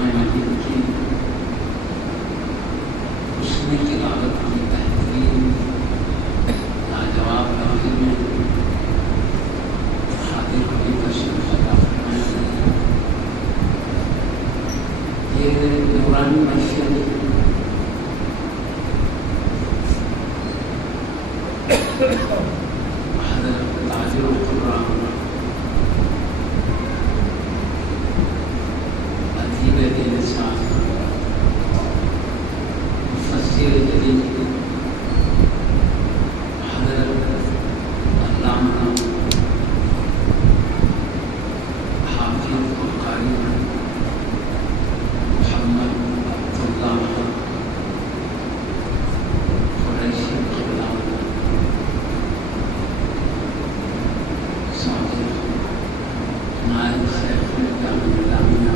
کلام مجید کی اس نے تلاوت کی بہترین لاجواب لفظ میں حاضر ہونے کا شرف عطا فرمایا. یہ نورانی محفل حضرت تاجر القرآن ادیب دین صاحب مفسر جدید حضرت علامہ حافظ القاری محمد عبداللہ قریشی نائب شیخ الجامعہ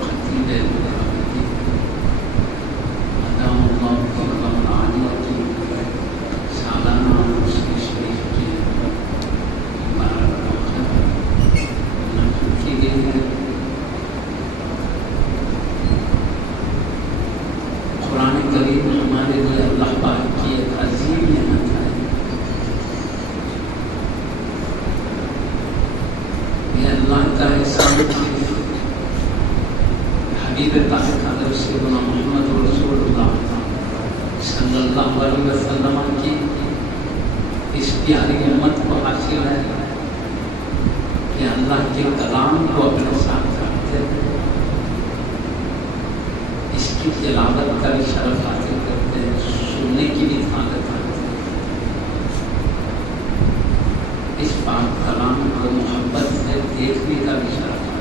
خطیب البراءتی ادام اللہ فضل العالیہ سالانہ مسلم شریف کی مبارک منعقد کی گئی ہے. قرآن کریم ہمارے لیے اللہ پاک کی ایک عظیم نعمت ہے. اللہ کا احسان حبیب طاہر حضرت سیدنا محمد رسول اللہ صلی اللہ علیہ وسلم کی اس پیاری امت کو حاصل ہے کہ اللہ کے کلام کو اپنے ساتھ رکھتے ہیں, اس کی تلاوت کا بھی شرف حاصل کرتے ہیں, سننے کی بھی طاقت رکھتے ہیں. اس پاک کلام کو محبت سے دیکھنے کا بھی شرف ہے.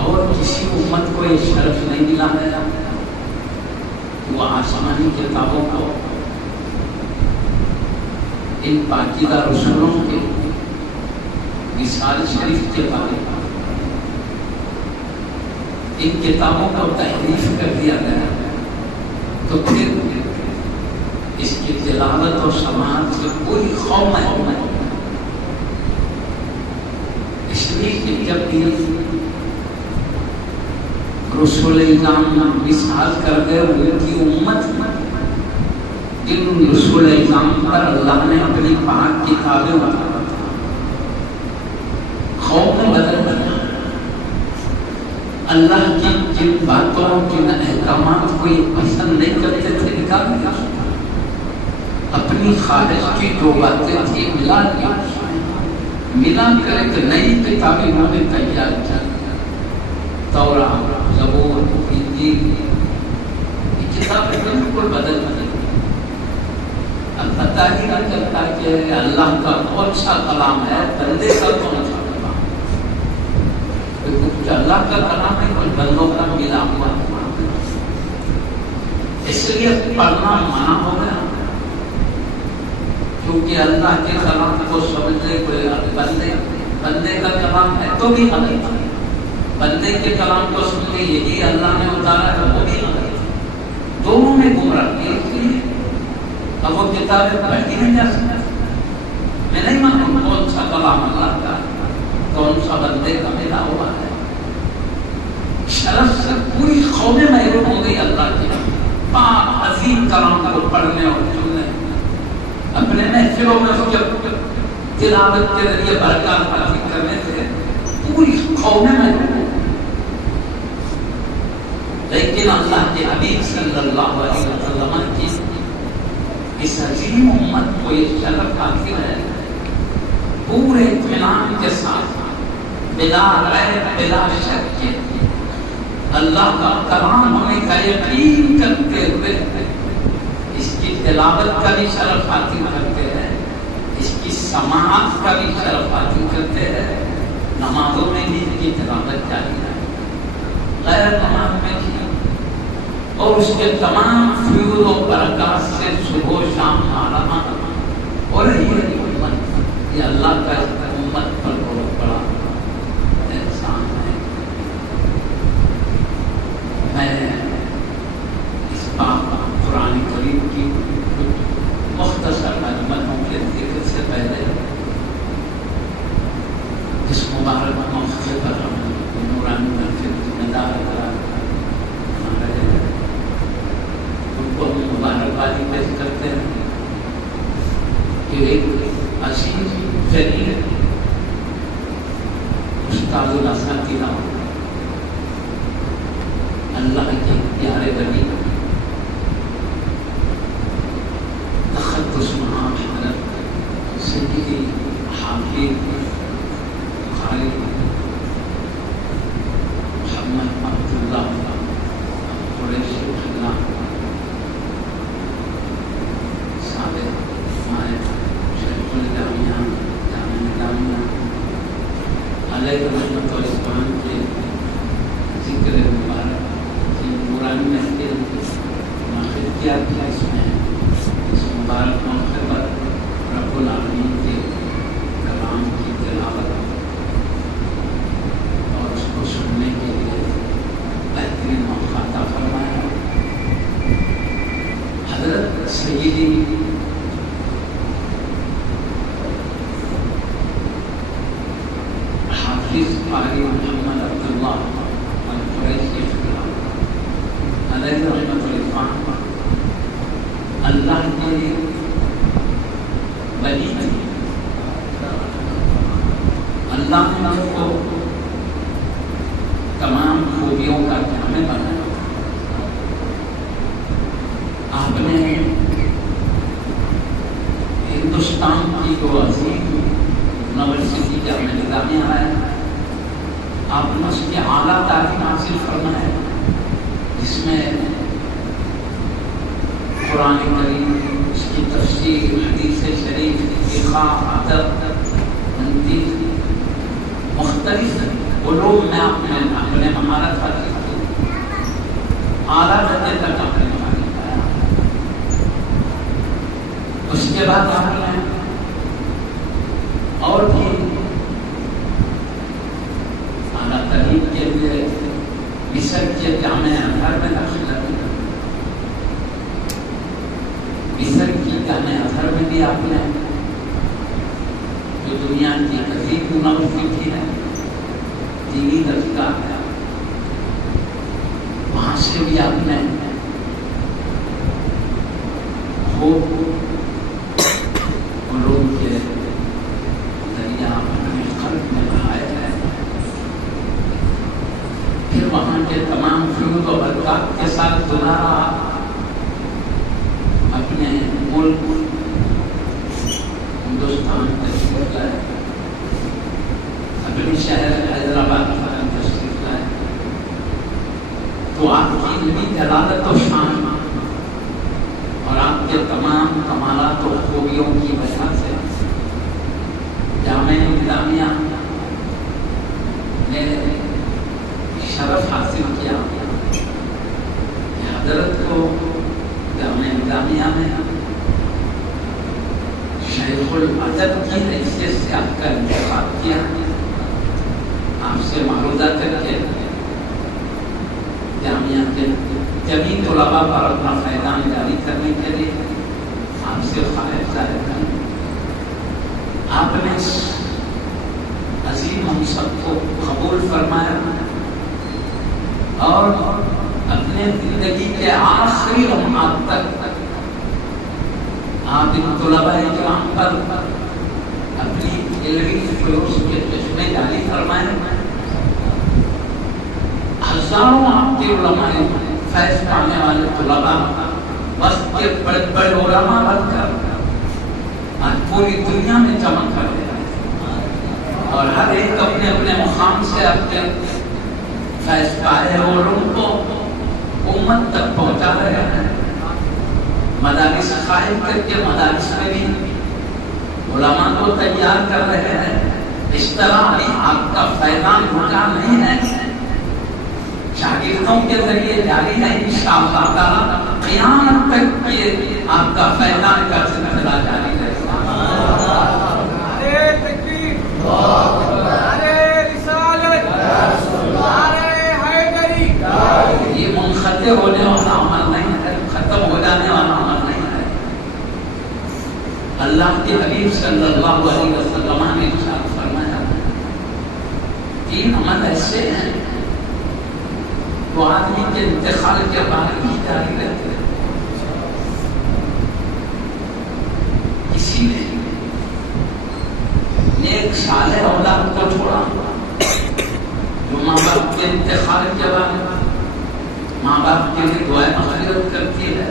اور کسی امت کو یہ شرف نہیں ملا ہے کہ وہ آسمانی کتابوں کو ان پاکیزہ رسولوں کے وصال شریف کے بارے میں ان کتابوں کو تحریف کر دیا گیا, تو پھر اس کی تلاوت اور سماعت سے پوری قوم ہے. اس لیے کہ جب یہ رسول اعظم مثال کر گئے ان کی امت جن رسول اعظم پر اللہ نے اپنی پاک کتابیں اتارا, قوم نے بدل دیا. اللہ کی جن باتوں جن احکامات کو یہ پسند نہیں کرتے تھے نکال دیا, اپنی خواہش کی جو باتیں تھی ملا کر ایک نئی کتابیں انہوں نے تیار کی. تورات, زبور, انجیل, یہ کتابیں بالکل بدل گئی. اب پتہ ہی نہ چلتا کہ اللہ کا کون سا کلام ہے, بندے کا کون سا کلام ہے. کچھ اللہ کا کلام ہے, کچھ بندوں کا ملا ہوا. اس لیے پڑھنا منع ہو گیا, کیونکہ اللہ کے کلام کو سمجھنے کوئی بندے کا کلام ہے تو بھی غلط ہے, بندے کے کلام کو سن کے یہی اللہ نے اتارا ہے وہ بھی غلط ہے. دونوں میں گمراہی ہے. اب وہ کتابیں پڑھی نہیں جا سکتی. میں نہیں مانوں کون سا کلام اللہ کا کون سا بندے کا ملا ہوا ہے. شرف سے پوری قوم محروم ہو گئی اللہ کے پاک عظیم کلام کو پڑھنے اور سننے. اپنے محفلوں میں جب تلاوت کے ذریعے برکات حاصل کرنے سے پوری قوم میں, لیکن اللہ کے حبیب صلی اللہ علیہ وسلم کی اس عظیم امت کو یہ شرف حاصل ہے پورے اطمینان کے ساتھ بلا ریب بلا شک کے اللہ کا کلام ہونے کا یقین کرتے ہوئے اس کی تلاوت کا بھی شرف حاصل کرتے ہیں, اس کی سماعت کا بھی شرف حاصل کرتے ہیں. نمازوں میں بھی اس کی تلاوت جاری ہے, غیر نماز میں بھی, اور اس کے تمام فیوز و برکات سے صبح و شام آ رہا. اور یہ اللہ کا امت پر بہت بڑا احسان ہے. میں اس پاک قرآن کریم کی مختصر مجموعوں کے ذکر سے پہلے مبارک موقع پر ہم نورانی مسجد ذمہ دار ان کو ہم مبارکبادی پیش کرتے ہیں کہ ایک عظیم جلیل استاد الاساتذہ اللہ کے پیارے ولی تقدس مہاب حضرت سیدی حافظ خالد محمد عبداللہ قریشی اللہ صادق ہمارے شیخ الجامعہ جامعہ علیہ رحمت والاسلام کے ذکر مبارک کی نورانی محفل منعقد کیا اس میں اس مبارک موقع پر رب العالمین کے کلام کی تلاوت اور اس کو سننے کے لیے بہترین موقع عطا فرمایا. حضرت سیدی حافظ قاری محمد عبداللہ القریشی علیہ رحمت الرحمن اللہ کے ولی تھے. اللہ نے ان کو تمام خوبیوں کا جامع بنایا. آپ نے ہندوستان کی جو عظیم یونیورسٹی جامعہ نظامیہ ہے آپ نے اس کی اعلیٰ تعلیم حاصل فرمایا جس میں قرآن کریم اس کی تفسیر حدیث شریف فقہ ادب منطق مختلف علوم میں آپ نے اپنے مہارت حاصل کی. اعلیٰ درجے تک آپ نے مہارت پایا. اس کے بعد آپ نے اور بھی اعلیٰ تعلیم کے لیے مصر کے جامعہ ازہر میں داخلہ لیا. مصر کی جامعہ ازہر میں بھی آپ نے جو دنیا کی عظیم یونیورسٹی ہے دینی درجہ ہے وہاں سے بھی آپ نے خوب علوم کے ذریعہ اپنے قلب میں بہایا ہے. پھر وہاں کے تمام فیوز و برکات کے ساتھ گزارا اپنے ملک ہندوستان تشریف لائے. اپنے شہر حیدرآباد میں تشریف لائے تو آپ کی علمی جلالت و شان اور آپ کے تمام کمالات و خوبیوں کی وجہ سے جامعہ نظامیہ نے شرف حاصل کیا کہ حضرت کو جامعہ نظامیہ میں شیخ الادب کی حیثیت سے آپ کا انتخاب کیا. آپ سے معروضہ کر کے جامعہ کے جمی طلباء پر اپنا فیضان جاری کرنے کے لیے آپ سے خواہش ظاہر کریں. آپ نے اس عظیم ہم سب کو قبول فرمایا اور اپنے زندگی کے آخری لمحات تک آپ ان طلباء کرام پر اپنی علمی فیوز کے چشمے جاری فرمائے. ہزاروں آپ کے علماء فیض پانے والے طلباء وقت کے بڑے بڑے علماء بن کر آج پوری دنیا میں چمک رہے ہیں اور ہر ایک اپنے اپنے مقام سے اپنے فیض پائے علوم کو امت تک پہنچا رہے ہیں. مدارس قائم کر کے مدارس میں بھی علماء کو تیار کر رہے ہیں. اس طرح آپ کا فیضان رکا نہیں ہے, شاگردوں کے ذریعے جاری ہے. انشاءاللہ تعالی قیامت تک یہ آپ کا فیضان کا سلسلہ جاری رہے گا. نعرہ تکبیر, نعرہ رسالت, نعرہ حیدری. یہ منقطع ہونے والا عمل نہیں ہے, ختم ہو جانے والا عمل نہیں ہے. اللہ کے حبیب صلی اللہ علیہ وسلم نے ارشاد فرمایا عالمی کے انتقال کے بعد بھی جاری رہتے ہیں. کسی نے نیک صالح اولاد کو چھوڑا جو ماں باپ کے انتقال کے بعد ماں باپ کے لیے دعائیں مغفرت کرتی ہے,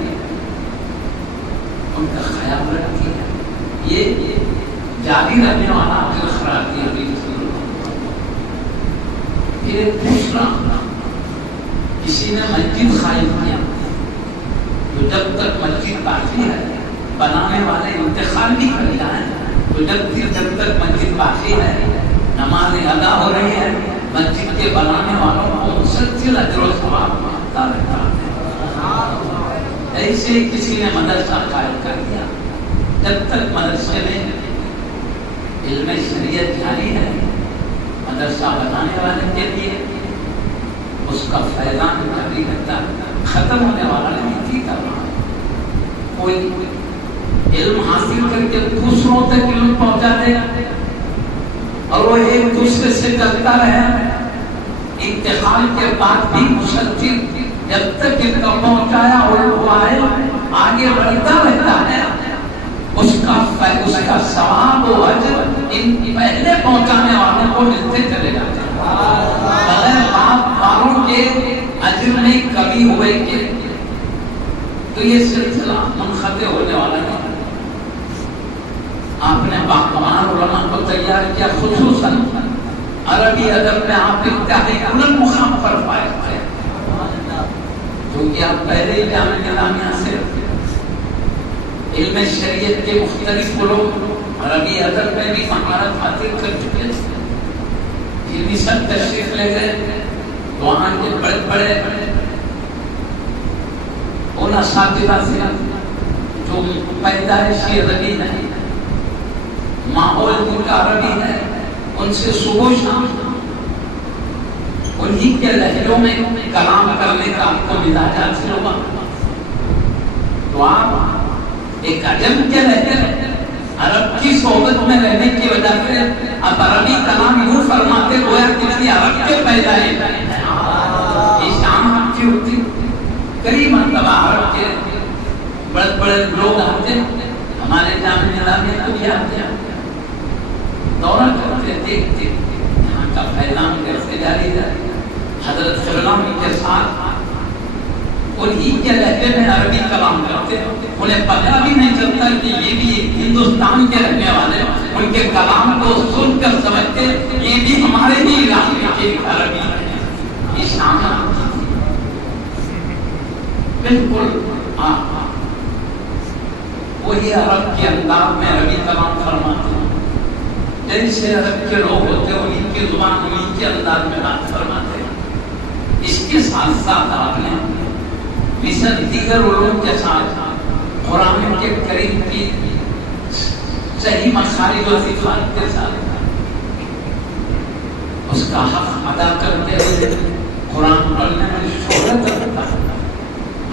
ان کا خیال رکھتی ہے. یہ جاری رہنے والا آخر خرابی ابھی پھر دوسرا کسی نے مسجد قائم کیا تو جب تک مسجد باقی ہے بنانے والے انتقال نہیں کر جائیں تو جب تک مسجد باقی ہے نمازیں ادا ہو رہی ہے مسجد کے بنانے والوں کو مسلسل اجر و ثواب ملتا رہتا ہے. ایسے ہی کسی نے مدرسہ قائم کر دیا جب تک مدرسے میں علم شریعت جاری ہے مدرسہ بنانے والے کے لیے اس کا فیضان جاری رہتا ختم ہونے والا نہیں تھی کرنا. کوئی علم حاصل کر کے دوسروں تک علم پہنچا دے اور وہ ایک دوسرے سے چلتا رہے انتقال کے بعد بھی مسلسل جب تک ان کا پہنچایا ہوا ہے آگے بڑھتا رہتا ہے. اس کا ثواب و اجر ان پہلے پہنچانے والوں کو ملتے چلے جاتے ہیں. بغیر باپ والوں کے اجر میں کمی ہوئے کہ تو یہ سلسلہ منقطع ہونے والا نہیں. آپ نے باکمال علماء کو تیار کیا خصوصاً عربی ادب میں آپ انتہائی بلند مقام پر فائز تھے کیونکہ آپ پہلے ہی جامعہ نظامیہ سے علم شریعت کے مختلف علوم عربی ادب میں بھی مہارت حاصل کر چکے تھے. یہ بھی سب تشریف لے گئے وہاں کے بڑے بڑے ان اساتذہ سے جو پیدائشی عربی نہیں ماحول ان کا عربی ہے ان سے صبح شام انہی کے لہجوں میں کلام کرنے کا آپ کو مزاج حاصل ہوگا. تو آپ ایک عجم کے لہجے عرب کی صحبت میں رہنے کی وجہ سے اب عربی کلام یوں فرماتے گویا کسی عرب کے پیدائش یہ شام آپ کی ہوتی. کئی مرتبہ عرب کے بڑے بڑے لوگ آتے ہمارے جامعہ نظامیہ کو بھی آتے ہیں دورہ کرتے دیکھتے یہاں کا پھیلان کیسے جاری ہے. حضرت فرعون کے ساتھ انہی کے لہجے میں عربی کلام کرتے انہیں پتہ بھی نہیں چلتا کہ یہ بھی ہندوستان کے رہنے والے ان کے کلام کو سن کر سمجھتے یہ بھی ہمارے ہی علاقے کے عربی ہے. یہ شام بالکل وہی عرب کے انداز میں عربی کلام فرماتے ہیں جیسے عرب کے لوگ ہوتے ہیں انہی کی زبان انہی کے انداز میں بات فرماتے ہیں. اس کے ساتھ ساتھ آپ نے مثل دیگر علوم کے ساتھ قرآن کے کریم کی صحیح مخارج و صفات کے ساتھ اس کا حق ادا کرتے ہوئے قرآن پڑھنے میں شہرت رکھتا ہے.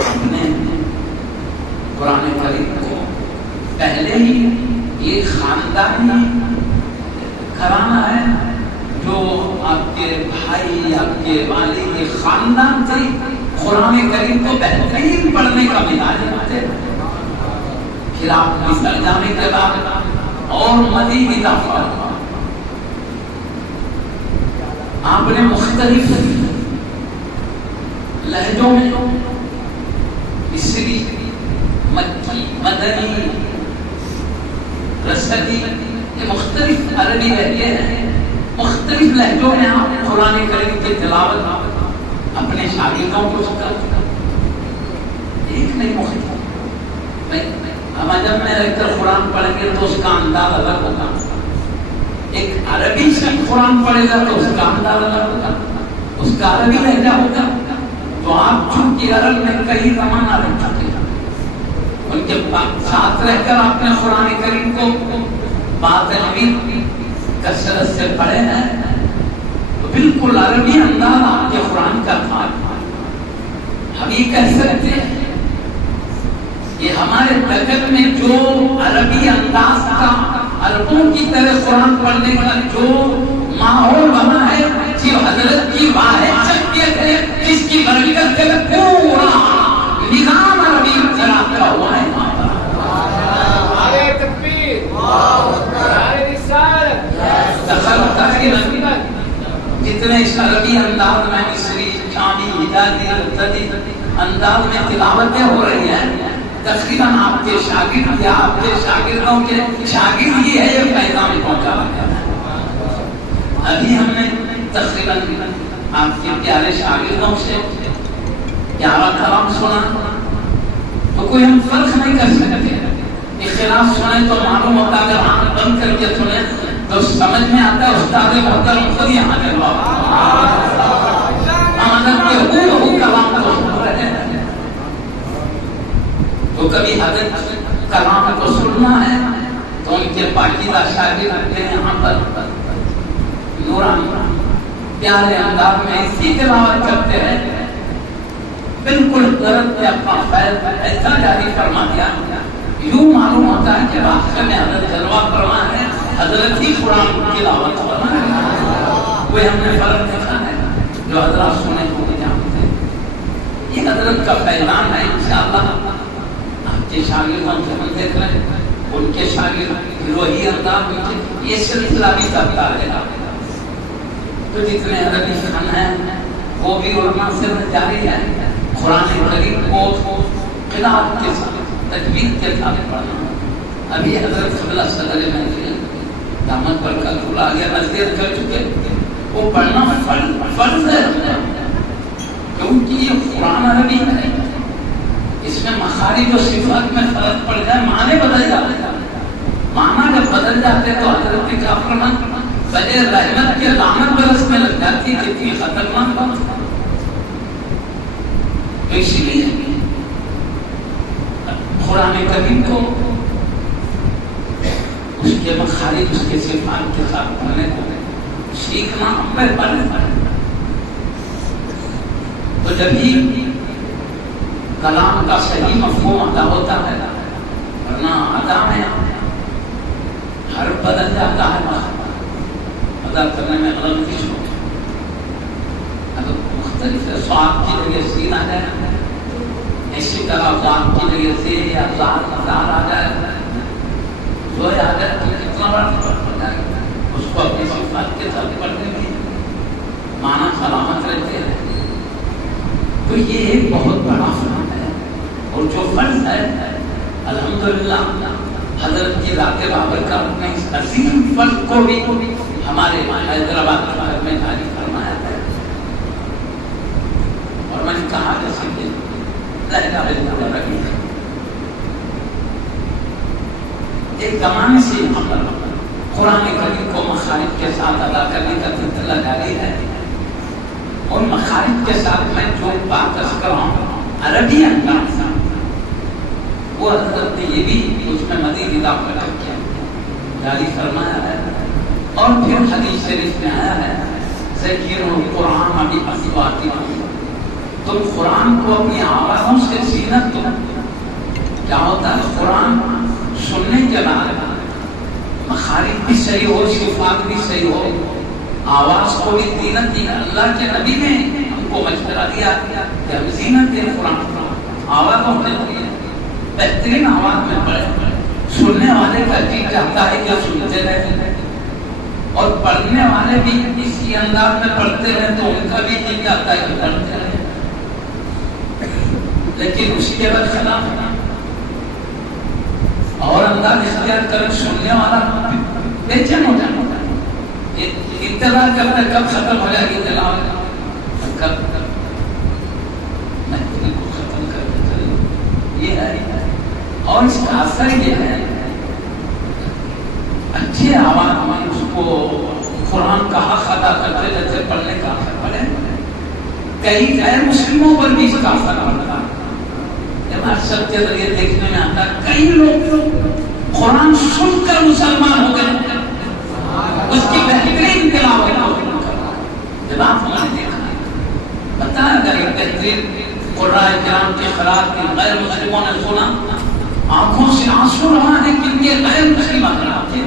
آپ نے قرآن کریم کو پہلے ہی ایک خاندانی گھرانہ ہے جو آپ کے بھائی آپ کے والد کے خاندان سے قرآن کریم کو بہترین پڑھنے کا مزاج رکھتے ہیں. پھر آپ مصر جانے کے بعد اور مزید اضافہ آپ نے مختلف لہجوں میں مصری مکی مدنی رسدی یہ مختلف عربی لہجے ہیں مختلف لہجوں میں آپ قرآن کریم کی تلاوت اپنے شاگردوں کو سکھاتے ایک نہیں مختلف. ہم جب میں رہ کر قرآن پڑھیں گے تو اس کا انداز الگ ہوگا. ایک عربی سے قرآن پڑھے گا تو اس کا انداز الگ ہوگا اس کا عربی لہجہ ہوگا. تو آپ چونکہ عرب میں کئی زمانہ رہ چکے ان کے ساتھ رہ کر آپ نے قرآن کریم کو بات علمی کثرت سے پڑھے ہیں تو بالکل عربی انداز آپ کے قرآن کا تھا. ہم یہ کہہ سکتے ہیں کہ ہمارے تجربے میں جو عربی انداز کا عربوں کی طرح قرآن پڑھنے کا جو ماحول بنا ہے جو حضرت کی واحد شخصیت ہے جس کی برکت سے اس عربی انداز میں مصری شامی حجازی لفظی انداز میں تلاوتیں ہو رہی ہیں، تقریباً آپ کے شاگرد یا آپ کے شاگردوں کے شاگرد ہی ہے یہ پیغام پہنچا رہا ہے۔ ابھی ہم نے تقریباً آپ کے پیارے شاگردوں سے پیارا کلام سنا، تو کوئی ہم فرق نہیں کر سکتے۔ اختلاف سنیں تو معلوم ہوتا ہے، اگر آنکھ بند کر کے سنیں تو سمجھ میں آتا ہے استاد محترم خود ہی حاضر ہوا، حضرت کے ہو کلام کو سن رہے ہیں۔ تو کبھی حضرت کلام کو سننا ہے تو ان کے پاکیزہ شاگرد یہاں پر نورانی پیارے انداز میں اسی تلاوت کرتے ہیں، بالکل درد پہ اپنا فیض ایسا جاری فرما دیا، یوں معلوم ہوتا ہے کہ واقعہ میں حضرت جلوہ فرما ہے، حضرت ہی قرآن کی تلاوت فرما ہے۔ کوئی ہم نے فرق دیکھا ہے؟ جو حضرات سنے ہوں گے جانتے ہیں، یہ حضرت کا پیغام ہے۔ انشاءاللہ آپ کے شاگردوں سے ہم دیکھ رہے ہیں، ان کے شاگرد وہی انداز میں یہ سلسلہ بھی کرتا ہے۔ تو جتنے عربی فن ہیں وہ بھی علماء سے جاری ہے، قرآن کریم کو قرات کے ساتھ تجوید کے ساتھ پڑھنا۔ ابھی حضرت قبلہ صدر محفل دامت برکت اللہ علیہ نصیحت کر چکے، وہ پڑھنا فرض ہے، کیونکہ یہ قرآن عربی ہے، اس میں مخارج و صفات میں فرق پڑ جائے، معنی بدل جاتے ہیں۔ معنی جب بدل جاتے تو حضرت نے کیا فرمایا، بجے رحمت کے لعنت برسنے لگ جاتی، کتنی خطرناک بات۔ تو اسی لیے قرآن کریم کو اس کے مخارج اس کے صفات کے ساتھ پڑھنے کو سیکھنا ہمیں پڑھنا ہے۔ تو جب ہی کلام کا صحیح مفہوم ادا ہوتا ہے، ورنہ ادا میں ہر بدل جاتا ہے، ادا کرنے میں غلطی ہوتی ہے۔ اگر مختلف سواب کی جگہ سین آ جائے، اسی طرح ذات کی جگہ سے یا ذات آ جائے، جو آ جائے تو کتنا بڑا فرق ہو جائے گا۔ اس کو اپنی صفات کے ساتھ پڑھنے میں معنی سلامت رہتے ہیں۔ تو یہ ایک بہت بڑا فرق ہے، اور جو فرض ہے الحمدللہ حضرت کی ذات بابرکت نے اس عظیم فرض کو بھی ہمارے حیدرآباد شہر میں جاری فرمایا ہے۔ اور میں نے کہا جیسے کہ ایک زمانے سے یہاں پر قرآن کریم کو مخارج کے ساتھ ادا کرنے کا سلسلہ جاری ہے۔ ان مخارج کے ساتھ میں جو بات کر رہا ہوں عربی انداز، وہ حضرت نے یہ بھی اس میں مزید اضافہ کیا، جاری فرمایا ہے۔ اور پھر حدیث شریف میں آیا ہے، ذکروا القرآن بأصواتکم، تم قرآن کو اپنی آوازوں سے زینت دو۔ کیا ہوتا ہے؟ قرآن سننے کے بعد مخارج بھی صحیح ہو، صفات بھی صحیح ہو، آواز کو بھی زینت دی۔ اللہ کے نبی نے ہم کو مشورہ دیا کہ ہم زینت دیں قرآن کو، آوازوں میں دیے، بہترین آواز میں پڑھے، سننے والے کا جی چاہتا ہے کہ سنتے رہے، اور پڑھنے والے بھی اسی انداز میں پڑھتے رہے تو ان کا بھی جی چاہتا ہے کہ پڑھتے رہے۔ لیکن اسی کے بعد خلاف اور انداز اختیار کر سننے والا بے چین ہو جانا، انتظار کرتا ہے کب ختم ہو جائے گی تلاوت، کب ختم کر یہ ہے۔ اور اس کا اثر یہ ہے، اچھے آواز میں اس کو قرآن کا حق ادا کرتے جیسے پڑھنے کا حق پڑھے، کئی غیر مسلموں پر بھی اس کا اثر پڑتا ہے۔ سب کے ذریعے دیکھنے میں آتا ہے کئی لوگ قرآن سن کر مسلمان ہو گئے، اس کی بہترین تلاوت ہو۔ جب آپ نے دیکھا بتایا اگر ایک بہترین قرآن کرام کے خراب کی غیر مسلموں نے سنا، آنکھوں سے آنسو رہا ہے کہ یہ غیر مسلم خراب تھے،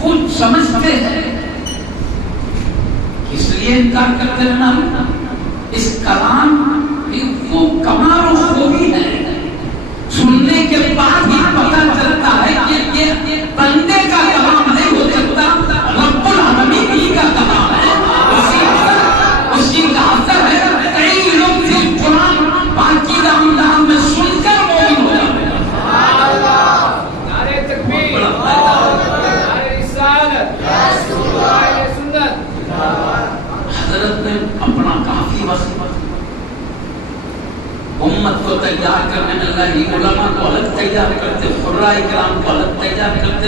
وہ سمجھتے ہیں، اس لیے انکار کرتے رہنا۔ اس کلام وہ کمال و خوبی ہے، سننے کے بعد ہی پتہ چلتا ہے کہ یہ بندے کا کلام نہیں ہو سکتا، رب العالمین ہی کا کلام حضرت نے اپنا کافی وقت امت کو تیار کرنے میں اللہ ہی علماء کو الگ تیار کرتے، قراء کرام کو الگ تیار کرتے،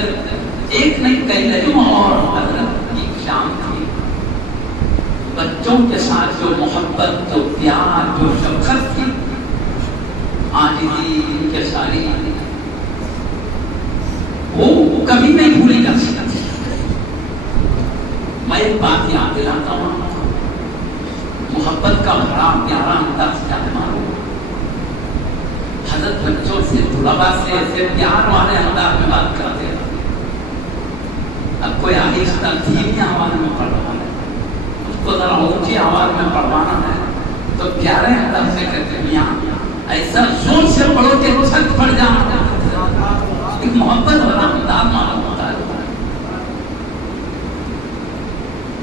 ایک نہیں کئی لہجوں اور حضرت کی شان تھی بچوں کے ساتھ جو محبت، جو پیار، جو شفقت تھی، آج بھی ان کے ساری وہ کبھی نہیں بھولی جا سکتی۔ میں ایک بات یاد دلاتا ہوں، محبت کا بڑا پیارا انداز کیا ہے معلوم؟ حضرت بچوں سے، طلباء سے ایسے پیار والے انداز میں بات کرتے ہیں۔ اب کوئی آہستہ دھیمی آواز میں پڑھ رہا ہے، اس کو ذرا اونچی آواز میں پڑھوانا ہے تو پیارے انداز سے کہتے ہیں میاں ایسا زور سے پڑھو کہ چھت پڑ جانا۔ ایک محبت والا انداز معلوم ہوتا ہے۔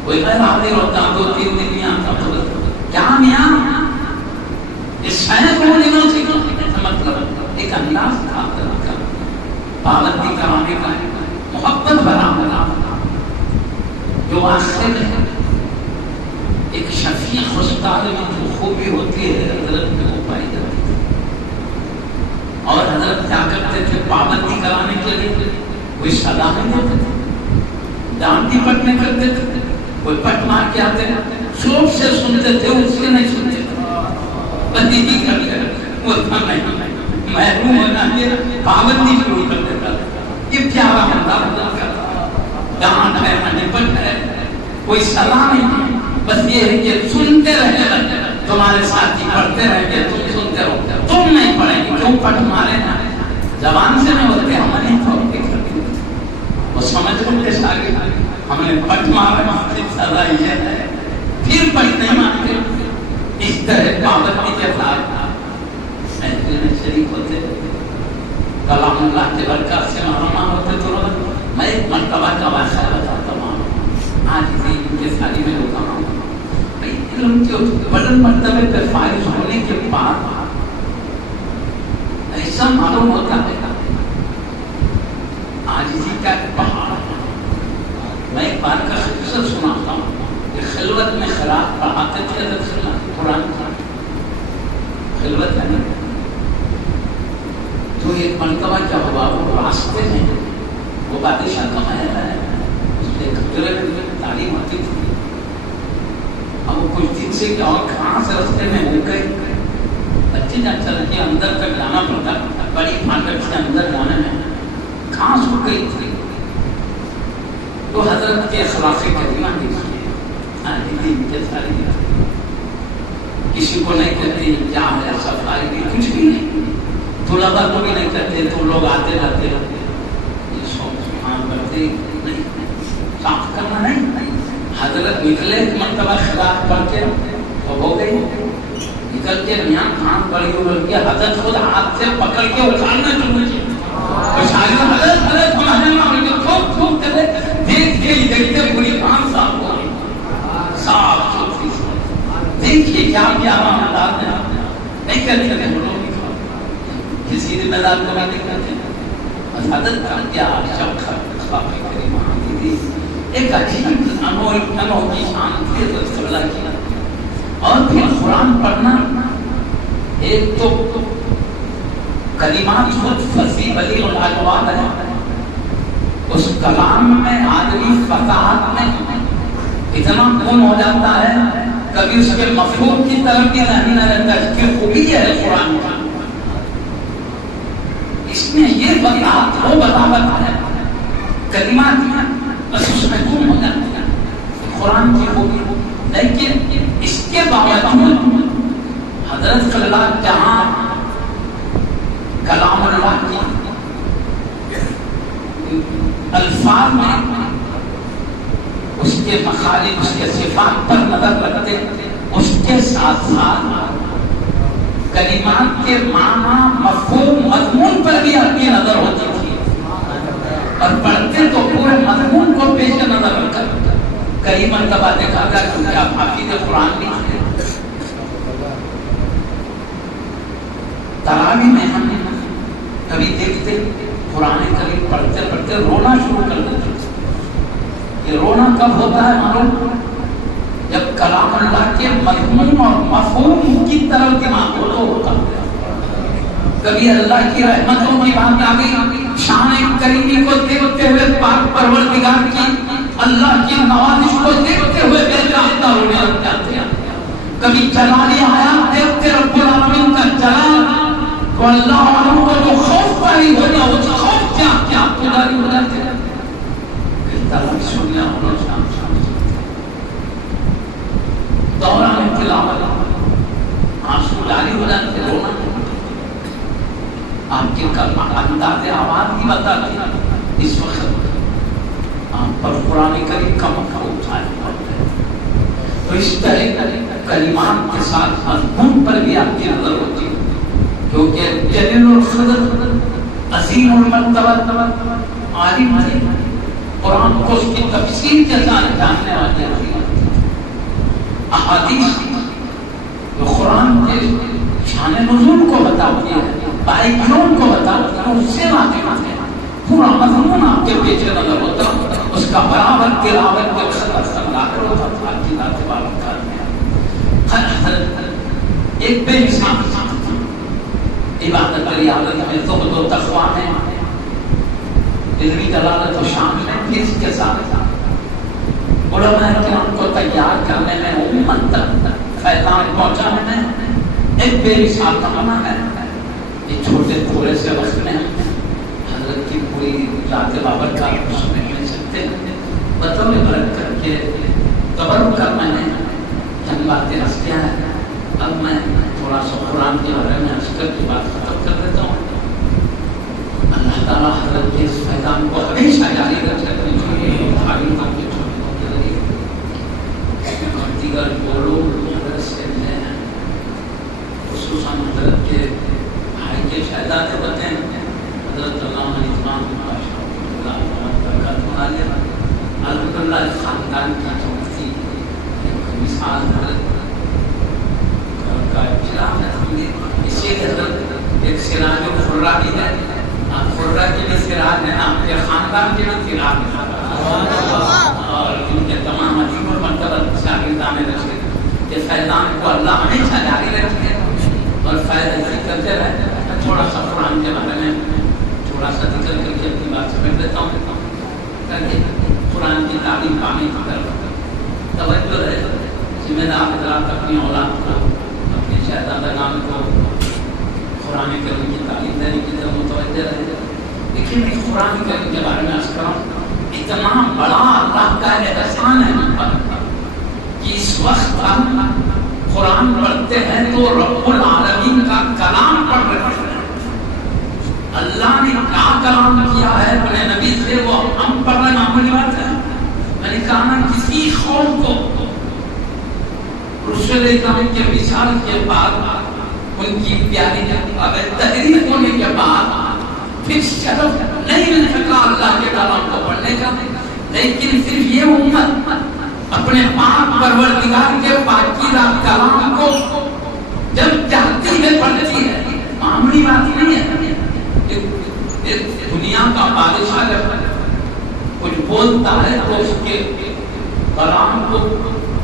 کوئی غیر حاضر ہوتا، 2-3 دن نہیں آتا، کیا میاں اس شاید وہ دنوں سے مطلب ایک انداز تھا پابندی کرانے کا، محبت بنا جو آخر ہے ایک شفیق استاد میں جو خوبی ہوتی ہے حضرت میں وہ پائی جاتی ہے۔ اور حضرت کیا کرتے تھے پابندی کرانے کے لیے؟ کوئی سزا نہیں دیتے تھے، ڈانٹی پٹ نہیں کرتے تھے، کوئی پٹ مار کے آتے شوق سے سنتے تھے، اس کے نہیں سنتے تھے، بندی بھی کر لے وہ محروم ہونا ہے، پابندی شروع کر دیتا تھا۔ یہ پیارا انداز کا ڈانٹ ہے، نپٹ ہے، کوئی سزا نہیں، بس یہ ہے کہ سنتے رہے، تمہارے ساتھ ہی پڑھتے رہیں گے، تم سنتے رہو، تم نہیں پڑھیں گے، کیوں پٹ مارے نا، زبان سے نہیں ہوتے، ہم نہیں پڑھتے، وہ سمجھ رہے سارے ہم نے پٹ مارا، ہماری سزا یہ ہے، پھر پٹ نہیں مانتے۔ اس طرح پابندی کے ساتھ شریف ہوتے، کلام اللہ کے برکات سے محروم ہوتے۔ تو میں ایک مرتبہ کا واقعہ بتاتا ہوں، آج بھی ان کے ساری میں ہوتا ہوں۔ علم کے بڑے مرتبے پہ فائز ہونے کے بعد ایسا معلوم ہوتا ہے عاجزی کا ایک پہاڑ ہے۔ میں ایک بار کا قصہ سناتا ہوں کہ خلوت میں خراب پڑھاتے تھے قرآن کا، خلوت ہے نا، تو ایک مرتبہ کیا ہوا، وہ راستے میں وہ بادشاہ کا محل ہے، اس میں تعلیم ہوتی تھی۔ اب وہ کچھ دن سے کیا اور کہاں سے راستے میں ہو گئے، بچے جا چل کے اندر تک جانا پڑتا، بڑی پھاٹک سے اندر جانے میں گھاس ہو گئی تھی۔ تو حضرت کے اخلاق کریمہ دیکھیے، کسی کو نہیں کہتے کیا ہے صفائی بھی، کچھ بھی نہیں، طلباء کو بھی نہیں کہتے، تو لوگ آتے رہتے کرتے نہیں، صاف کرنا نہیں۔ حضرت نکلے ایک مرتبہ خلاف پڑھ کے تو ہو گئی، نکل کے میاں کھان پڑی ہو گیا، حضرت خود ہاتھ سے پکڑ کے اٹھانا شروع کیا، حضرت خوب کرے، دیکھتے پوری کان صاف ہو گئی، صاف ستھری۔ دیکھیے کیا انداز ہے، نہیں کہتے کسی ذمہ دار کو نہیں کہتے، حضرت کا کیا شفقت، ایک عجیب انوکھی شان تھی رسول اللہ کی۔ اور پھر قرآن پڑھنا، ایک تو کلمات خود فصیح بلیغ الالفاظ ہے، اس کلام میں آدمی فصاحت میں اتنا گم ہو جاتا ہے، کبھی اس کے مفہوم کی طرف بھی نہیں رہتا، اس کی خوبی ہے قرآن کا، اس میں یہ بتاعت وہ بتاوت ہے، کلمات بس اس میں گم ہو جاتے ہیں قرآن کی خوبی۔ لیکن اس کے باوجود حضرت صلی اللہ جہاں کلام اللہ کی الفاظ میں اس کے مخالف، اس کے صفات پر نظر رکھتے، اس کے ساتھ ساتھ کلمات کے معنی، مفہوم، مضمون پر بھی اپنی نظر ہوتی تھی، اور پڑھتے تو پورے مضمون کو پیش نظر رکھ کر کئی مرتبہ دیکھا گیا، کیونکہ آپ حافظ قرآن بھی تھے۔ تراویح میں ہم کبھی دیکھتے قرآن کریم پڑھتے پڑھتے رونا شروع کر دیتے، یہ رونا کب ہوتا ہے معلوم؟ جب کلام اللہ کے مضمون اور مفہوم کی طرف دماغ کو تو ہوتا ہے. کبھی اللہ کی رحمتوں کی بات آ گئی، شان کریمی کو دیکھتے ہوئے پاک پروردگار کی اللہ کی نوازش کو دیکھتے ہوئے دل کا رونے لگ جاتے ہیں. کبھی جلالی آیات دیکھتے رب العالمین کا جلال تو اللہ والوں کو جو خوف پاری ہوتا وہ خوف کیا کیا پداری ہو جاتے ہیں. طرف سنیا ہونا شام دوران تلاوت آنسو جاری ہو جاتے ہیں، رونا. آپ کے انداز آواز بھی بتاتی اس وقت آپ پر قرآن کریم کا مکہ اٹھائے ہوتے ہیں. تو اس طرح کلمات کے ساتھ مضمون پر بھی آپ کی نظر ہوتی ہے، کیونکہ جلیل القدر عظیم المرتبہ عالم ہے، قرآن کو اس کی تفسیر کے ساتھ جاننے والے احادیث جو قرآن کے شان نزول کو بتاتی ہے، بائیکلون کو بتاتی ہے، اس سے واقع آتے ہیں. پورا مضمون آپ کے پیچھے نظر ہوتا ہے، اس کا برابر تلاوت کے اثر لاکر ہوتا تھا. کی ذات بارک کرنے ایک بے مثال عبادت ریاضت میں زہد و تقوی ہے، علمی دلالت و شان ہے. پھر اس کے ساتھ علماء کرام کو تیار کرنے میں، امت تک فیضان پہنچانے میں ایک بے مثال کہانا ہے. یہ چھوٹے تھوڑے سے وقت میں حضرت کی پوری ذات بابرکات کو سننے میں سکتے ہیں. بطور برکت کے تبرک کر میں نے چند باتیں عرض کیا ہے. اب میں تھوڑا سا قرآن کے بارے میں عرض کر کی بات ختم کر دیتا ہوں. اللہ تعالیٰ حضرت کے اس فیضان کو ہمیشہ جاری رکھے. تعلیم کے چھوٹوں کے ذریعے اور دیگر جو لوگ حضرت سے ملے ہیں، خصوصاً حضرت کے بھائی کے شہزاد ہوتے ہیں حضرت علامہ اجمان الحمدللہ خاندان کی چمکتی ایک مثال حضرت کا چراغ ہے. اسی حضرت ایک سراج الخرہ بھی ہے. آپ خرہ کے بھی سراج ہیں، آپ کے خاندان کے بھی سراج ہیں، اور ان کے تمام عظیم المرتبہ شاگردان رشید کے فیضان کو اللہ ہمیشہ جاری رکھے اور فیض ایسی کرتے رہے. تھوڑا سا قرآن کے بارے میں تھوڑا سا ذکر کر کے اپنی بات سمجھ دیتا ہوں تاکہ قرآن کی تعلیم پانے کی طرف توجہ رہے. ذمہ دار حضرات اپنی اولاد کو، اپنے شہزادگان کو قرآن کریم کی تعلیم دینے کی طرف متوجہ رہے. لیکن میں قرآن کریم کے بارے میں عرض کروں، اتنا بڑا اللہ کا احسان ہے کہ اس وقت ہم قرآن پڑھتے ہیں تو رب العالمین کا کلام پڑھ رہے ہیں. اللہ نے کیا کلام کیا ہے اپنے نبی سے وہ ہم پڑھ رہے معمولی بات ہے. میں نے کہا نا کسی قوم کو رسول اکرم کے مثال کے بعد ان کی پیاری تحریف ہونے کے بعد پھر شرف نہیں مل سکا اللہ کے کلام کو پڑھنے کا. لیکن صرف یہ امت اپنے پاک پروردگار کے پاکیزہ کلام کو جب چاہتی ہے پڑھتی ہے. معمولی بات نہیں ہے. دنیا کا بادشاہ جب کچھ بولتا ہے تو اس کے کلام کو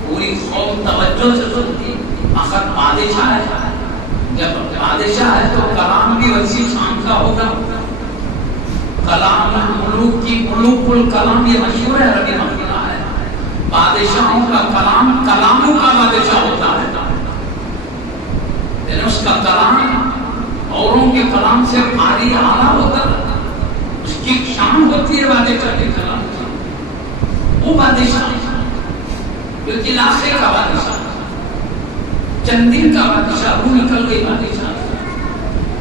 پوری قوم توجہ سے سنتی. آخر بادشاہ ہے، جب بادشاہ ہے تو کلام بھی وسیع شان کا ہوگا. کلام ملوک کی ملوک الکلام یہ مشہور ہے، عربی مقولہ ہے. بادشاہوں کا کلام کلاموں کا بادشاہ ہوتا ہے. یعنی اس کا کلام اوروں کے کلام سے بھاری اعلیٰ ہوتا ہے. اس کی شان ہوتی ہے بادشاہ کے کلام کی. وہ بادشاہ کیونکہ علاقے کا بادشاہ، چند دن کا بادشاہ، وہ نکل گئی بادشاہ.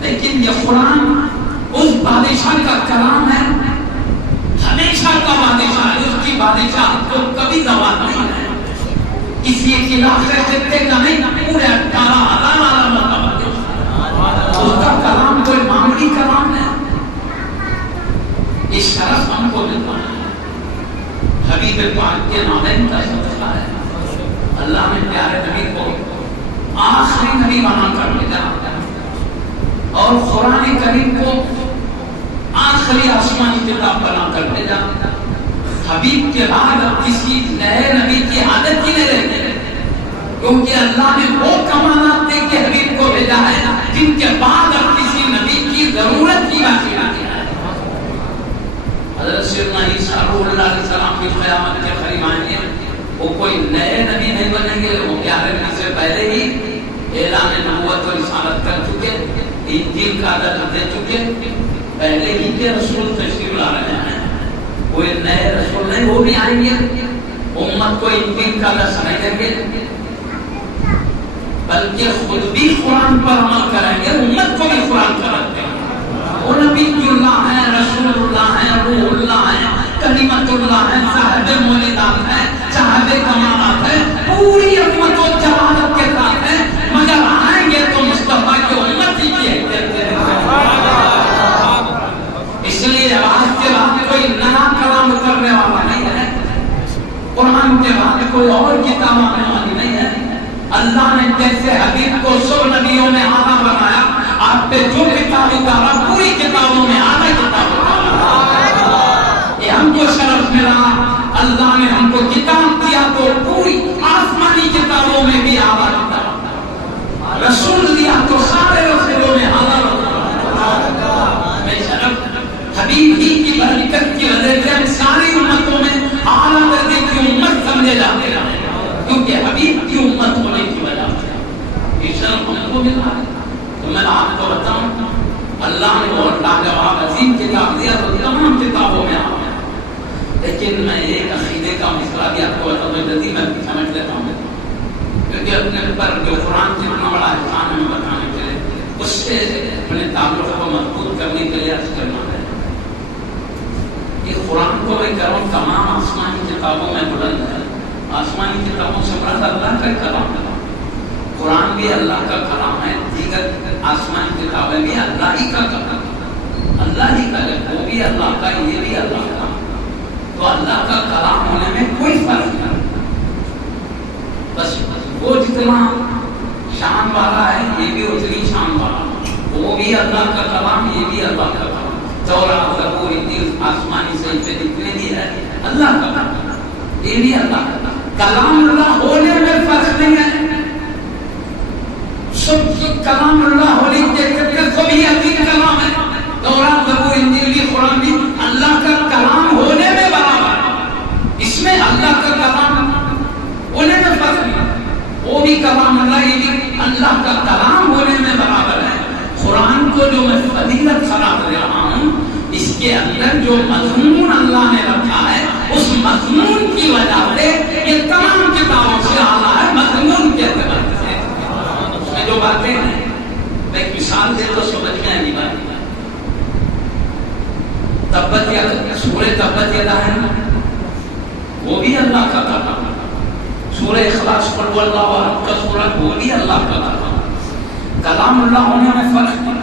لیکن یہ قرآن اس بادشاہ کا کلام ہے، ہمیشہ کا بادشاہ ہے. اس کی بادشاہ کو کبھی زوال نہیں ہے. کسی ایک علاقے خطے کا نہیں، پورے 18,000 عالموں کا بادشاہ. اس کا کلام کوئی معمولی کلام ہے. اس شرف ہم کو ملتا ہے حبیب پاک کے نامین کا صدقہ ہے. اللہ نے پیارے نبی کو آخری نبی بنا کر بھیجا اور قرآن کریم کو آخری آسمانی کتاب بنا کر بھیجا. حبیب کے بعد کسی نئے نبی کی عادت ہی نہیں رہتی، کیونکہ اللہ نے وہ کمالات دے کے حبیب کو بھیجا ہے جن کے بعد اب کسی نبی کی ضرورت کی باقی نہیں ہے۔ حضرت سیدنا عیسیٰ روح اللہ علیہ السلام کی قیامت کے قریب آئیں گے، وہ کوئی نئے نبی نہیں بنیں گے، وہ 11 نبی سے پہلے ہی اعلان نبوت و رسالت کر چکے، انجیل کا درس دے چکے، پہلے ہی کے رسول تشریف لا رہے ہیں۔ کوئی نئے رسول نہیں، وہ بھی آئیں گے، امت کو انجیل کا درس نہیں دیں گے، بلکہ خود بھی قرآن پر عمل کریں گے، امت کو بھی قرآن کا رکھتے ہیں۔ وہ نبی اللہ ہے، رسول اللہ ہے، روح اللہ ہے، کلمت اللہ ہے، صاحب مولدات ہے، صاحب کمالات ہے، پوری امت و جلالت کے ساتھ ہے، مگر آئیں گے تو مصطفیٰ کی امت ہی کی حیثیت سے۔ اس لیے آج کے بعد کوئی نیا کلام کرنے والا نہیں ہے، قرآن کے بعد کوئی اور کتاب آنے والی نہیں ہے۔ اللہ نے جیسے حبیب کو سب نبیوں میں آدھا بنایا، آپ پہ جو کتاب اتارا پوری کتابوں میں آدھا کتاب اتارا۔ یہ ہم کو شرف ملا، اللہ نے ہم کو کتاب دیا تو پوری آسمانی کتابوں میں بھی آدھا کتاب، رسول دیا تو سارے رسولوں میں آدھا کتاب۔ میں شرف حبیب ہی کی برکت کی وجہ سے ہم ساری امتوں میں اعلیٰ درجے کی امت سمجھے جاتے ہیں، کیونکہ حبیب کی امت ہونے کی وجہ سے یہ شرف ہم کو ملا ہے۔ تو میں آپ کو بتاؤں، اللہ نے وہ لاجواب عظیم کتاب دیا تو تمام کتابوں میں آ گیا، لیکن میں ایک عقیدے کا مسئلہ بھی آپ کو بتاؤں، میں جلدی میں سمجھ لیتا ہوں، کیونکہ اپنے پر جو قرآن سے اتنا بڑا احسان ہمیں بتانے کے لیے، اس سے اپنے تعلق کو مضبوط کرنے کے لیے عرض کرنا ہے۔ یہ قرآن کو میں کہہ رہا ہوں تمام آسمانی کتابوں میں بلند ہے، آسمانی کتابوں سے مراد اللہ کا کلام ہے، قرآن بھی اللہ کا کلام ہے، دیگر آسمانی کتابیں بھی اللہ ہی کا کلام ہے، اللہ ہی کا ہے، وہ بھی اللہ کا، یہ بھی اللہ کا، تو اللہ کا کلام ہونے میں کوئی فرق نہیں۔ بس وہ جتنا شان والا ہے یہ بھی اتنی شان والا، وہ بھی اللہ کا کلام، یہ بھی اللہ کا کلام، تورات زبور انجیل آسمانی سے جتنے بھی ہے اللہ کا کلام، یہ بھی اللہ کا کلام۔ اللہ ہونے میں فرق نہیں ہے، سب کی کلام اللہ ہونے کے سبھی عظیم کلام ہے، تورات زبور انجیل بھی قرآن بھی اللہ کا کلام ہونے میں برابر ہے، اس میں اللہ کا کلام ہونے میں فرق نہیں، وہ بھی کلام اللہ، یہ بھی اللہ کا کلام ہونے میں برابر ہے۔ قرآن کو جو میں فضیلت قرار دے رہا ہوں، اس کے اندر جو مضمون اللہ نے رکھا ہے اس مضمون کی وجہ سے یہ تمام کتابوں سے اعلیٰ ہے، مضمون کے اعتبار سے۔ اس میں جو باتیں ہیں میں ایک مثال دے تو سمجھ میں آئے گی بات۔ تبت یدا، سورہ تبت یدا ہے نا، وہ بھی اللہ کا کلام ہے۔ سورہ اخلاص قل هو اللہ احد کا سورہ، وہ بھی اللہ کا کلام ہے۔ کلام اللہ ہونے میں فرق نہیں۔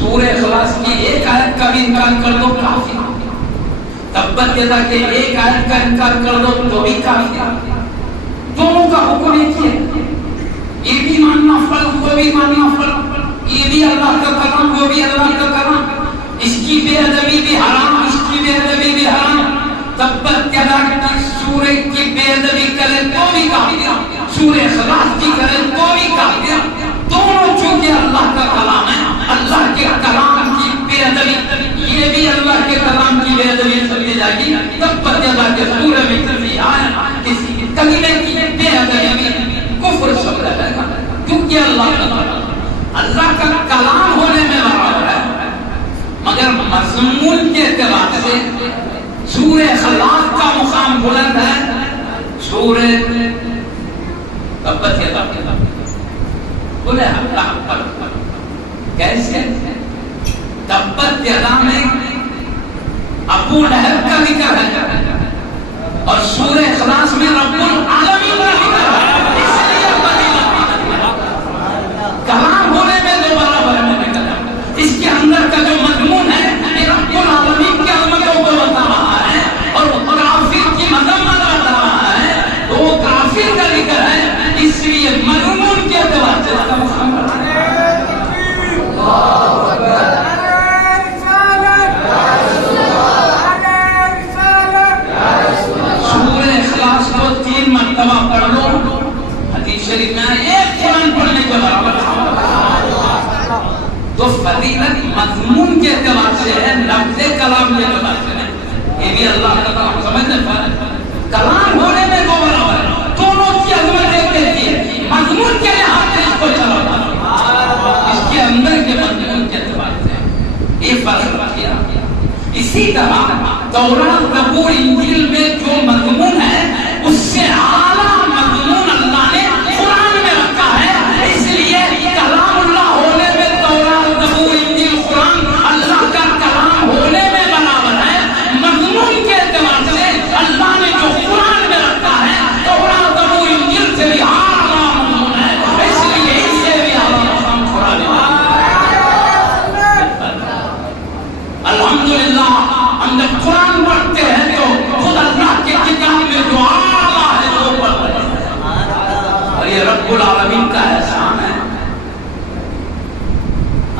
سورہ اخلاص کی ایک آیت کا بھی انکار کر دو کافی، تبت یدا کے ایک آیت کا انکار کر دو تو بھی کافی، دونوں کا حکم ایک ہے، یہ بھی ماننا فرض، وہ بھی ماننا فرض، یہ بھی اللہ کا کلام، وہ بھی اللہ کا کلام، اس کی بے ادبی بھی حرام، اس کی بے ادبی بھی حرام۔ تبت یدا کی سورہ کی بے ادبی کرے تو بھی کافی، سورہ اخلاص کی کرے تو بھی کافی، دونوں چونکہ اللہ کا کلام ہے، اللہ کے کلام کی بے ادبی یہ بھی اللہ کے کلام کی بے ادبی سمجھی جائے گی۔ تبت یدا کے سورہ میں کبھی آیا کسی کلمے کی بے ادبی کفر سمجھا جائے گا، کیونکہ اللہ کا کلام اللہ کا کلام ہونے میں برابر ہے، مگر مضمون کے اعتبار سے سورہ اخلاص کا مقام بلند ہے، سورہ تبت یدا بولے اللہ پر کیسے؟ تبت یدا میں ابو لہب کا ذکر ہے اور سورہ اخلاص میں رب العالمین کا ذکر ہے، اس لیے کلام ہونے میں دو برابر ہے۔ اس کے اندر کا جو مضمون ہے یہ رب العالمین کی عظمتوں کو بتا رہا ہے اور کافر کی مذمت بتا رہا ہے، تو وہ کافر کا ذکر ہے، اس لیے مضمون کے اعتبار سے شریف میں ایک قرآن پڑھنے کے برابر تو فضیلت مضمون کے اعتبار سے ہے، لفظ کلام کے اعتبار سے ہے. یہ بھی اللہ کا کلام سمجھنے پر کلام ہونے میں دو برابر ہے، دونوں کی عظمت ایک دیتی ہے. مضمون کے لحاظ سے اس کو چلاتا ہے، اس کے اندر کے مضمون کے اعتبار سے یہ فرق کیا. اسی طرح تورات زبور انجیل میں جو مضمون ہے اس سے اعلیٰ مضمون اللہ نے قرآن میں رکھا ہے. اس لیے کلام اللہ ہونے میں تورات زبور انجیل قرآن اللہ کا کلام ہونے میں برابر ہے. مضمون کے اعتبار سے اللہ نے جو قرآن میں رکھا ہے تورات زبور انجیل سے بھی اعلیٰ مضمون ہے، اس لیے اس سے بھی اعلیٰ مضمون قرآن ہے. الحمدللہ ہم جب قرآن پڑھتے ہیں تو خود اللہ کے کتاب میں جو اعلیٰ ہے وہ پڑھتے ہیں، اور یہ رب العالمین کا احسان ہے.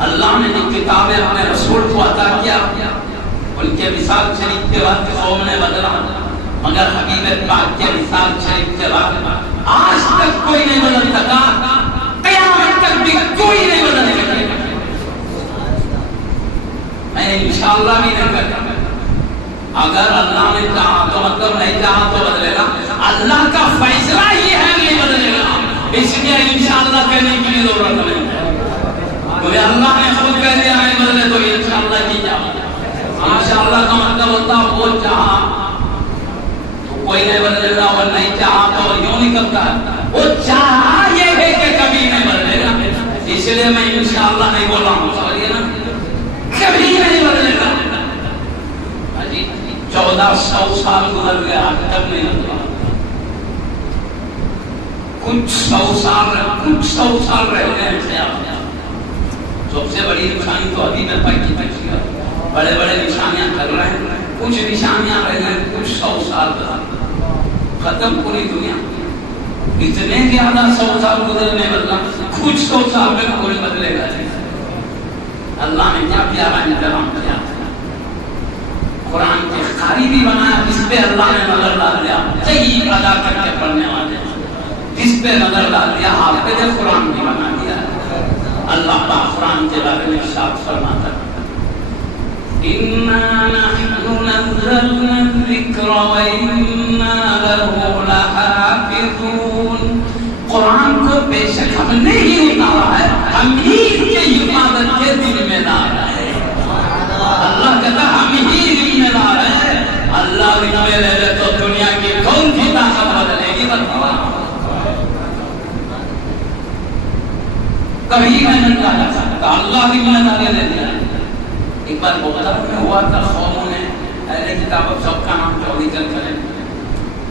اللہ نے جو کتابیں اپنے رسول کو عطا کیا ان کے مثال شریف کے بعد قوم نے بدلا، مگر حبیب پاک کے مثال شریف کے بعد آج تک کوئی نہیں بدل سکا، قیامت تک بھی کوئی نہیں بدل سکے. میں انشاءاللہ بھی نہیں کرتا، اگر اللہ نے چاہا تو مطلب نہیں چاہا تو بدلے گا. اللہ کا فیصلہ ہی ہے نہیں بدلے گا، اس لیے انشاءاللہ کہنے کی ضرورت نہیں ہے. کیونکہ اللہ نے خود کہہ دیا نہیں بدلے تو انشاءاللہ کی جاؤ. انشاءاللہ کا مطلب ہوتا وہ چاہا تو کوئی نہیں بدلے گا، اور نہیں چاہا تو یوں نکلتا ہے. وہ چاہا یہ ہے کہ کبھی نہیں بدلے گا، اس لیے میں انشاءاللہ نہیں بول رہا ہوں. سمجھیے نا، کبھی نہیں بدلے گا. 1400 سال گزر گئے آج تک نہیں بدلا. کچھ سو سال رہ گئے ہیں. سب سے بڑی نشانی تو ابھی میں پاک کی تشریح، بڑے بڑے نشانیاں کر رہے ہیں، کچھ نشانیاں رہ گئے کچھ 100 سال ختم پوری دنیا. اتنے زیادہ 100 سال گزرنے بدلا، کچھ 100 سال میں کوئی بدلے گا نہیں. اللہ نے کیا پیارا انتظام کیا، قرآن کے قاری بھی بنایا جس پہ اللہ نے نظر ڈال دیا، صحیح ادا کر کے پڑھنے والے جس پہ نظر ڈال دیا، حافظ قرآن بھی بنا دیا. اللہ پاک قرآن کے بارے میں ارشاد فرماتا ہے اِنَّا نَحْنُ نَزَّلْنَا الذِّكْرَ وَإِنَّا لَهُ لَحَافِظُونَ. قرآن کو بے شک ہم نے ہی اتارا ہے، ہم ہی اس کے حفاظت کے ذمہ دار ہیں. اللہ کہتا ہم ہی ذمہ دار ہیں. اللہ ذمہ لے لے تو دنیا کی کون سی طاقت بدلے گی؟ بتاؤ. کبھی میں نہیں جا سکتا، اللہ ذمہ داری لے لیا. ایک بار بغداد میں ہوا تھا، قوموں نے اہل کتاب سب کا نام چوری کر کریں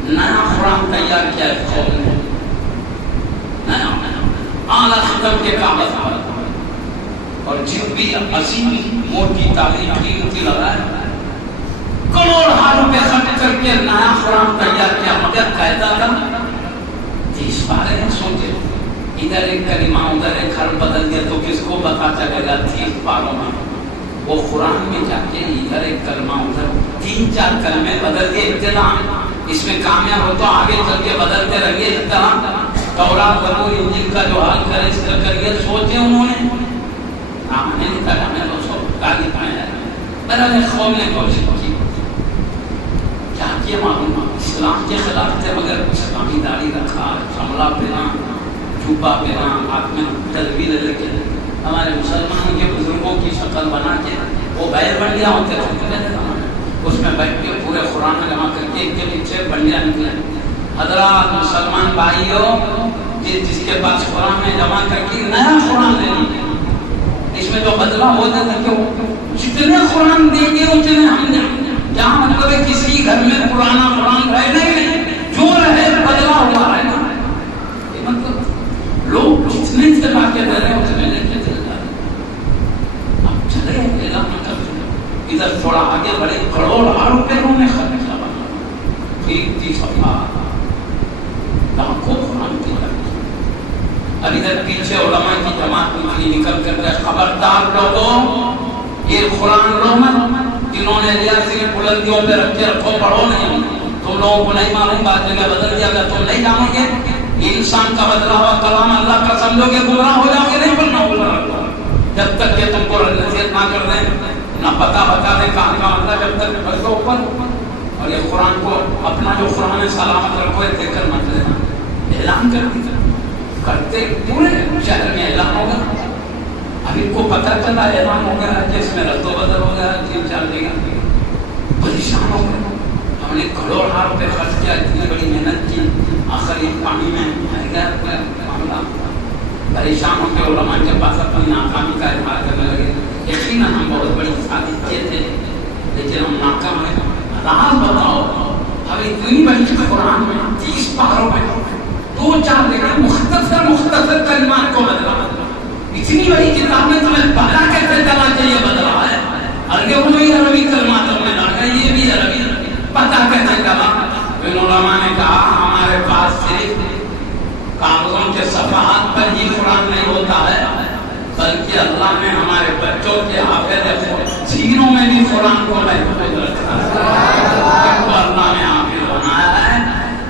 نیا قرآن تیار کیا ہے. قوم نے اعلیٰ ختم کے کاغذ اور جن بھی عظیم موٹی تعلیم کی لگائے کروڑ روپے خرچ کر کے نیا قرآن تیار کیا. مگر قاعدہ تھا اس بارے میں سوچے، ادھر ایک کلمہ ادھر ایک حرف بدل دیا تو کس کو پتا چلے گا 30 پاروں میں. وہ قرآن میں جا کے ادھر ایک کلمہ ادھر 3-4 کلمے بدل کے ابتداء اس میں کامیاب ہو تو آگے چل کے بدلتے رہیے. اس طرح تورات زبور انجیل کا جو حال کرے اس طرح کریے. سوچے انہوں نے نہیں کرا، میں تو سب گالی پایا. میرا قوم نے کوشش کی، کیا کیا معلوم اسلام کے خلاف تھے مگر اسلامی داڑھی رکھا، شملہ پہنا، جوبہ پہنا، ہاتھ میں تلویل لے کے ہمارے مسلمانوں کے بزرگوں کی شکل بنا کے وہ بیر بنڈیاں ہوتے تھے اس میں بیٹھ کے پورے قرآن جمع کر کے ایک کے پیچھے بنڈیاں نکلے. حضرات مسلمان بھائیوں، جس کے پاس قرآن میں جمع کر کے نیا قرآن لے لیجیے. اس میں جو بدلاؤ ہوتا تھا کہ جتنے قرآن دیں گے اتنے ہم دیں. جہاں مطلب ہے کسی گھر میں پرانا قرآن رہے نہیں، جو رہے بدلاؤ ہوا رہے نا. مطلب لوگ جتنے چلا کے دے رہے اتنے لے کے چل جا رہے. اب چلے ادھر تھوڑا آگے بڑھے، کروڑ روپے انہوں نے خرچ کیا. ٹھیک صفحہ لاکھوں قرآن کی اور ادھر پیچھے علماء کی جماعت نکل کر کے خبردار لوگوں یہ قرآن لو مت، جنہوں نے لیا صرف بلندیوں پہ رکھ کے رکھو، پڑھو نہیں. تم لوگوں کو نہیں معلوم، بات جگہ بدل دیا اگر تم نہیں جانو گے انسان کا بدلا ہوا کلام اللہ کا سمجھو گے گمراہ ہو جاؤ گے، نہیں پڑھنا ہوگا جب تک کہ تم کو نصیحت نہ کر دیں، نہ پتا بتا دیں کہاں کا مطلب، جب تک بس اوپر. اور یہ قرآن کو اپنا جو قرآن سلامت رکھو، دیکھ کر مت لینا، اعلان کر دی کرتے پورے شہر میں اعلان ہوگا. اب ان کو پتہ چلا اعلان ہو گیا، جس میں رد و بدل ہو گیا، 3-4 جگہ پریشان ہو گئے. ہم نے کروڑوں روپے خرچ کیا، اتنی بڑی محنت کی، آخر ایک پانی میں مر گیا معاملہ. پریشان ہو کے علماء کے پاس اپنی ناکامی کا اظہار کرنے لگے. یقیناً ہم بہت بڑی سازش کیے تھے لیکن ہم ناکام ہیں. راز بتاؤ، ہم اتنی بڑی قرآن میں 30 پاروں میں 2-4 جگہ مختصر کلمات کو بدلا. اتنی بڑی کتاب میں تمہیں پتا کیسے چلا کہ یہ بدلا ہے؟ اور یہ وہی عربی کلمات میں ڈالا، یہ بھی عربی پتا کیسے چلا؟ ان علماء نے کہا ہمارے پاس صرف کاغذوں کے صفحات پر ہی قرآن نہیں ہوتا ہے، بلکہ اللہ نے ہمارے بچوں کے حافظ سینوں میں بھی قرآن کو محفوظ رکھا ہے. تو اللہ نے حافظ بنایا ہے.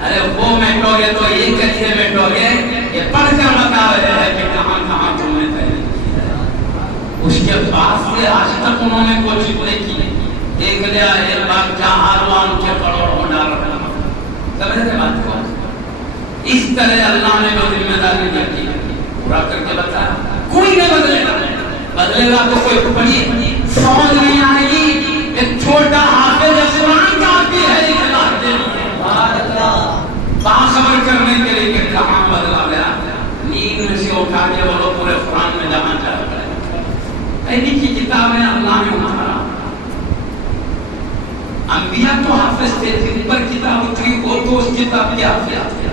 ارے وہ مٹو گے تو یہ کیسے مٹو گے؟ یہ پڑھ کر بتا رہے ہیں کہ کہاں کہاں تم نے پہلے کی ہے. اس کے بعد سے آج تک انہوں نے کوشش نہیں کی. دیکھ لیا ایک بار جہاں ان کے کروڑوں ڈال رہا. سمجھے بات کو؟ اس طرح اللہ نے جو ذمہ داری دی پورا کر کے بتایا. کوئی نہیں بدلے گا، بدلے گا تو کوئی بڑی سمجھ نہیں آئے گی. ایک چھوٹا حافظ قرآن کا بھی ہے باخبر کرنے کے لیے کہ کہاں بدلا گیا. نیند میں سے اٹھا کے بولو پورے قرآن میں جانا چاہتا ہے. ایسی کی کتابیں اللہ نے اتارا. انبیاء تو حافظ تھے، جن پر کتاب اتری وہ تو اس کتاب کی حافظ تھے.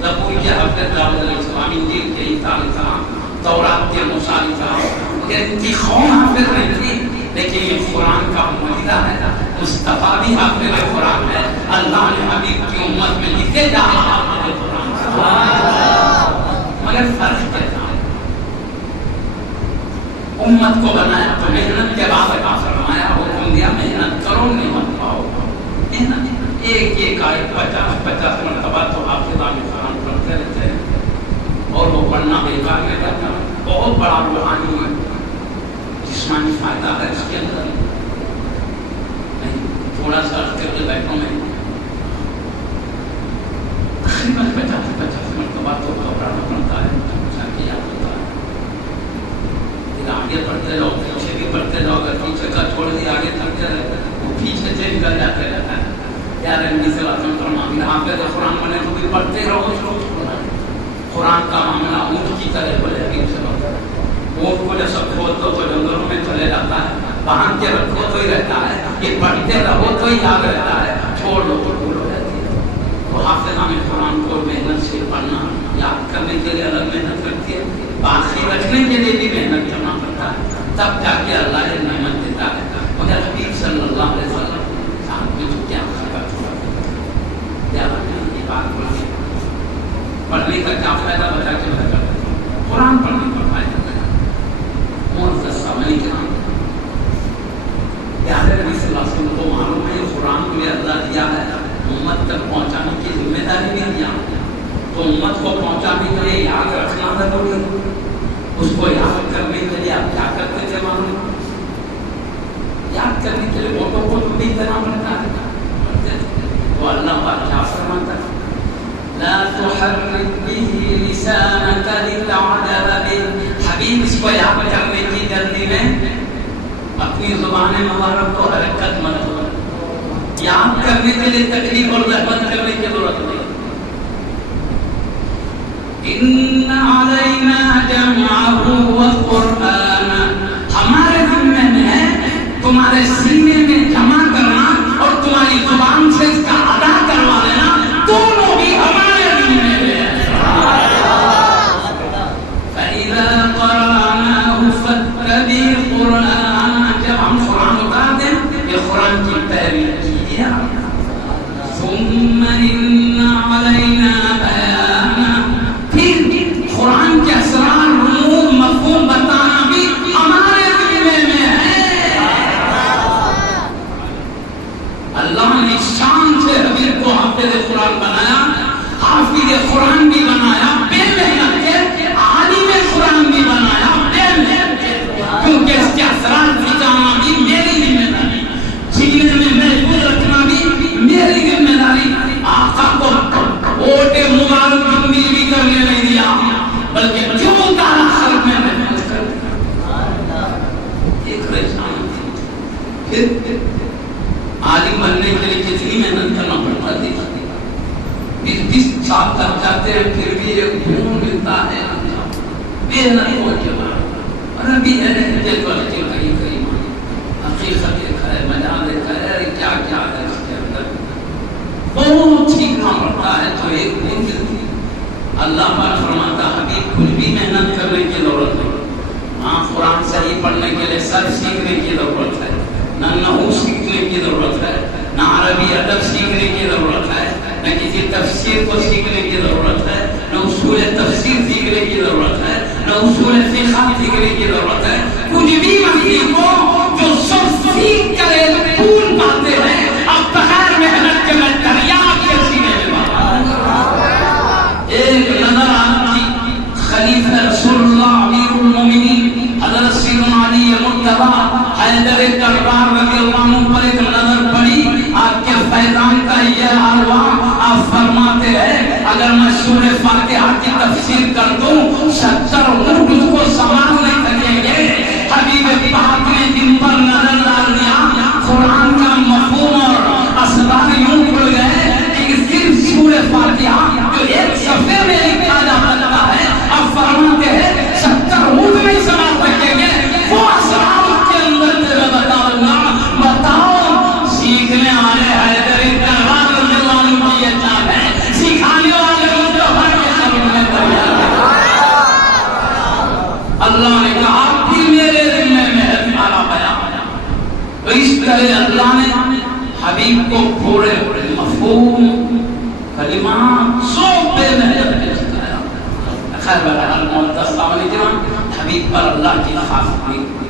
زبور کے حافظ داؤد علیہ السلام، انجیل کے عیسیٰ علیہ السلام، تورات کے موسیٰ علیہ السلام. ان کی قوم حافظ نہیں تھی، لیکن یہ قرآن کا معجزہ ہے. مصطفیٰ بھی حافظ قرآن ہے. اللہ نے حبیب کی امت میں لکھے جا رہا ہے قرآن. مگر فرق کیا؟ امت کو بنایا تو محنت کے بعد کا فرمایا، حکم دیا محنت کرو، نہیں مت پاؤ. محنت ایک آیت 50 مرتبہ تو حافظہ میں قرآن پڑھتے رہتے ہیں اور وہ پڑھنا بیکار میں جاتا ہے. بہت بڑا روحانی جسمانی فائدہ ہے اس کے اندر. تھوڑا سا کر کے بیٹھوں میں تقریباً 50 مرتبہ تو گھبرانا پڑتا ہے، یاد ہوتا ہے. پھر آگے پڑھتے رہو، پیچھے بھی پڑھتے رہو. اگر پیچھے کا چھوڑ دیا آگے تھک جائے وہ پیچھے سے نکل جاتے رہتا ہے. یار نبی صلی اللہ علیہ وسلم حافظ قرآن بنے تو بھی پڑھتے رہو. قرآن کا معاملہ اونٹ کی طرح بولے حبیب صلی اللہ علیہ وسلم. اونٹ کو جیسا کھول دو تو جنگلوں میں چلے جاتا ہے، باندھ کے رکھو تو ہی رہتا ہے، یہ پڑھتے رہو تو ہی یاد رہتا ہے، چھوڑ دو تو بھول ہو جاتی ہے. تو حافظہ میں قرآن کو محنت سے پڑھنا، یاد کرنے کے لیے الگ محنت کرتی ہے، باقی رکھنے کے لیے بھی محنت کرنا پڑتا ہے. تب جا کے اللہ یہ نعمت دیتا ہے. مگر حبیب صلی اللہ علیہ وسلم صاحب نے تو کیا پڑھنے کا کیا فائدہ بتا کے بتا قرآن پڑھنے کا فائدہ بتا. معزز سامعین کرام، پیارے نبی صلی اللہ علیہ وسلم کو معلوم ہے قرآن کو بھی اللہ دیا ہے، امت تک پہنچانے کی ذمہ داری بھی دیا. تو امت کو پہنچانے کے لیے یاد رکھنا ضروری ہے. اس کو یاد کرنے کے لیے آپ کیا کرتے تھے معلوم؟ یاد کرنے کے لیے ووٹوں کو بھی دینا پڑتا ہے. تو اللہ پاک کیا فرماتا ہے؟ لا تحرك به لسانك لتعجل به. حبیب اس کو یاد کرنے کی جلدی میں اپنی زبان مبارک کو حرکت مت کرو. یاد کرنے کے لیے تکلیف اور زحمت کرنے کی ضرورت نہیں. ان علینا جمعه وقرآنا، ہمارے ذمہ میں ہے تمہارے سینے میں جمع کرنا اور تمہاری زبان سے اس کا ادا کروا لینا. دونوں بھی ہمارے ذمہ میں ہے. فَإِذَا قَرَأْنَاهُ فَاتَّبِعْ قُرْآنَهُ. جب ہم قرآن اتار دیں یہ قرآن کی پیروی کیجیے. ثُمَّ إِنَّ عَلَيْنَا بَيَانَهُ. پھر قرآن کے اسرار، رموز، مفہوم بتانا بھی ہمارے ذمہ میں ہے. اللہ نے شان سے حبیب کو حافظ قرآن بنایا، حافظ قرآن بھی بنایا. جاتے ہیں پھر بھی ایک گھوم ملتا ہے بے نہیں ہو کے بعد اور ابھی ہے دل والے کے قریب قریب حقیقت دیکھا ہے مجال دیکھا ہے ارے کیا کیا ہے اس کے اندر بہت سیکھنا پڑتا ہے تو ایک دن ملتی اللہ پاک فرماتا حبیب کچھ بھی محنت کرنے کی ضرورت نہیں ہاں قرآن صحیح پڑھنے کے لیے سب سیکھنے کی ضرورت ہے نہ نحو سیکھنے کی ضرورت ہے نہ عربی ادب سیکھنے کی ضرورت ہے نہ کسی تفسیر کو سیکھنے کی ضرورت ہے نہ اصول تفسیر سیکھنے کی ضرورت ہے نہ اصول فقہ سیکھنے کی ضرورت ہے کچھ بھی سیکھو جو سب سیکھ کر پھول پاتے ہیں اب بغیر محنت کے میں دریافت کے سینے میں ایک نظر آتی خلیفہ رسول اللہ امیر المومنین حضرت سیدنا علی مرتضی حیدر کرار رضی اللہ عنہ پر ایک نظر پڑی آپ کے فیضان کا یہ حلوہ آپ فرماتے ہیں اگر میں سورہ فاتحہ کی تفسیر کر دوں 70 اونٹ اس کو سنبھال نہیں سکیں گے حبیب پاک نے دن پر نظر ڈال دیا قرآن کا مفہوم اور اسرار یوں کھل گئے کہ صرف سورہ فاتحہ جو ایک صفحے میں لکھا جا سکتا ہے اب فرماتے ہیں 70 اونٹ نہیں سنبھال سکیں گے وہ اسرار کے اندر تیرے بتاؤں گا بتاؤ سیکھنے والے حیدر کرار رضی اللہ عنہ کی یہ چاہ ہے سکھانے والے لوگ جو ہر کے سامنے تیار ہے اللہ نے کہا پھر میرے ذمہ میں ہے تمہارا بیان تو اس طرح اللہ نے حبیب کو پورے مفہوم کلمات سب بے محنت میں سکھایا خیر بہرحال معزز سامنے کرام حبیب پر اللہ کی خاص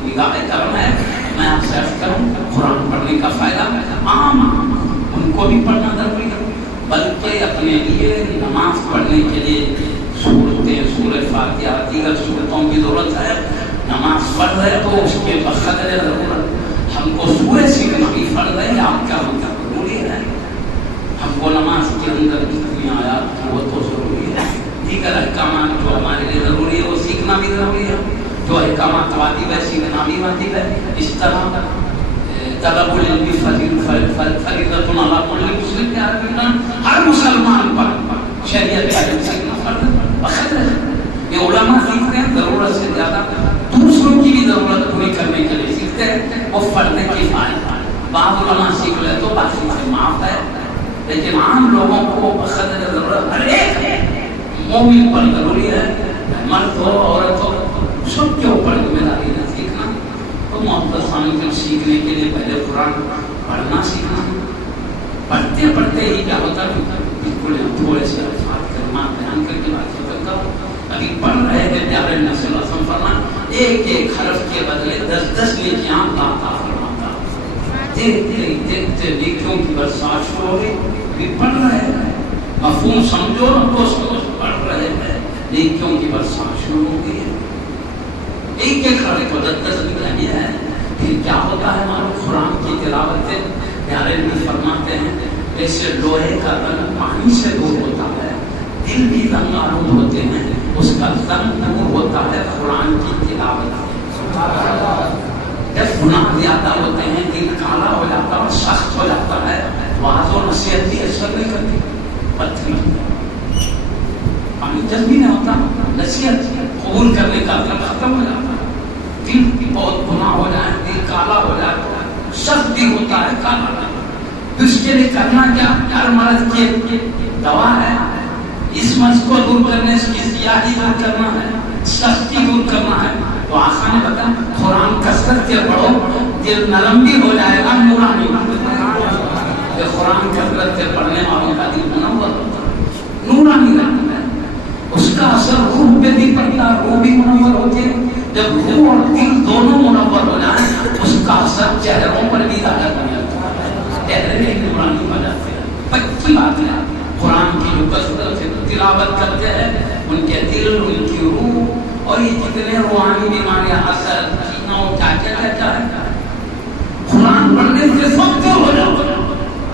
نگاہ کرم ہے میں آپ سے عرض کروں قرآن پڑھنے کا فائدہ عام ان کو بھی پڑھنا ضروری ہے بلکہ اپنے لیے نماز پڑھنے کے لیے سورتیں سورہ فاتحہ دیگر سورتوں کی ضرورت ہے نماز پڑھ رہے تو اس کے بقدر ضرورت ہم کو سورہ سیکھنا بھی فرض ہے آپ کا مطلب ضروری ہے ہم کو نماز کے اندر جتنی آیات ہیں وہ تو ضروری ہے دیگر احکامات جو ہمارے لیے ضروری ہے وہ سیکھنا بھی ضروری ہے جو احکامات واجب ہے سیکھنا بھی واجب ہے اس طرح طلب العلم فریضۃ علی کل مسلم ہر مسلمان پر شریعت کا علم سیکھنا فرض بخیر ہے یہ علماء سیکھتے ہیں ضرورت سے زیادہ دوسروں کی بھی ضرورت پوری کرنے کے لیے سیکھتے ہیں وہ فرض کفایہ بعض علماء سیکھ لے تو باقی سے معاف ہے لیکن عام لوگوں کو بخیر ضرورت ہر ایک مومن پر ضروری ہے مرد ہو عورت ہو سب کے اوپر ذمہ داری ہے سیکھنا تو معزز سامعین سیکھنے کے لیے پہلے قرآن پڑھنا سیکھنا پڑھتے پڑھتے ہی کیا ہوتا ہے بالکل تھوڑے سے الفاظ کلمات بیان کر کے بات کرتا ہوں ابھی پڑھ رہے ہیں پیارے نبی صلی اللہ علیہ وسلم فرمان ایک ایک حرف کے بدلے 10 نیکیاں اللہ عطا فرماتا دیکھتے دیکھتے نیکیوں کی برسات شروع ہو گئی ابھی پڑھ رہے ہیں مفہوم سمجھو دوستوں پڑھ رہے ہیں نیکیوں کی برسات شروع ہو گئی ہے ایک ایک حرف کو 10 نیکیاں ہے پھر کیا ہوتا ہے ہمارے قرآن کی تلاوت سے پیارے نبی فرماتے ہیں جیسے لوہے کا رنگ پانی سے دور ہوتا ہے دل بھی رنگ آلود ہوتے ہیں اس کا رنگ دور ہوتا ہے قرآن کی تلاوت جب گناہ زیادہ ہوتے ہیں دل کالا ہو جاتا ہے سخت ہو جاتا ہے واضح و نصیحت بھی اثر نہیں کرتی پتھر پانی جذبی نہیں ہوتا نصیحت قبول کرنے کا عمل ختم ہو جاتا ہے دل بہت گناہ ہو جائے دل کالا ہو جاتا ہے سخت بھی ہوتا ہے کالا اس کے لیے کرنا کیا ہر مرض کی دوا ہے اس مرض کو دور کرنے اس کی سیاہی دور کرنا ہے سختی دور کرنا ہے تو آقا نے بتا قرآن کثرت سے پڑھو دل نرم بھی ہو جائے گا نورانی یہ قرآن کثرت سے پڑھنے والوں کا دل منور ہوتا ہے نورانی رہتا ہے اس کا اثر روح پہ بھی پڑتا ہے روح بھی منور ہوتی ہے جب روح اور دل دونوں منور ہو جائیں اس کا اثر چہروں پر بھی ظاہر ہو جاتا ہے چہرے میں نورانی ہو جاتے ہیں پکی بات ہے قرآن کی جو کثرت سے تلاوت کرتے ہیں ان کے دل ان کی روح اور یہ جتنے روحانی بیماریاں اثر کینہ کیا کیا ہے قرآن پڑھنے سے سب دور ہو جاتا ہے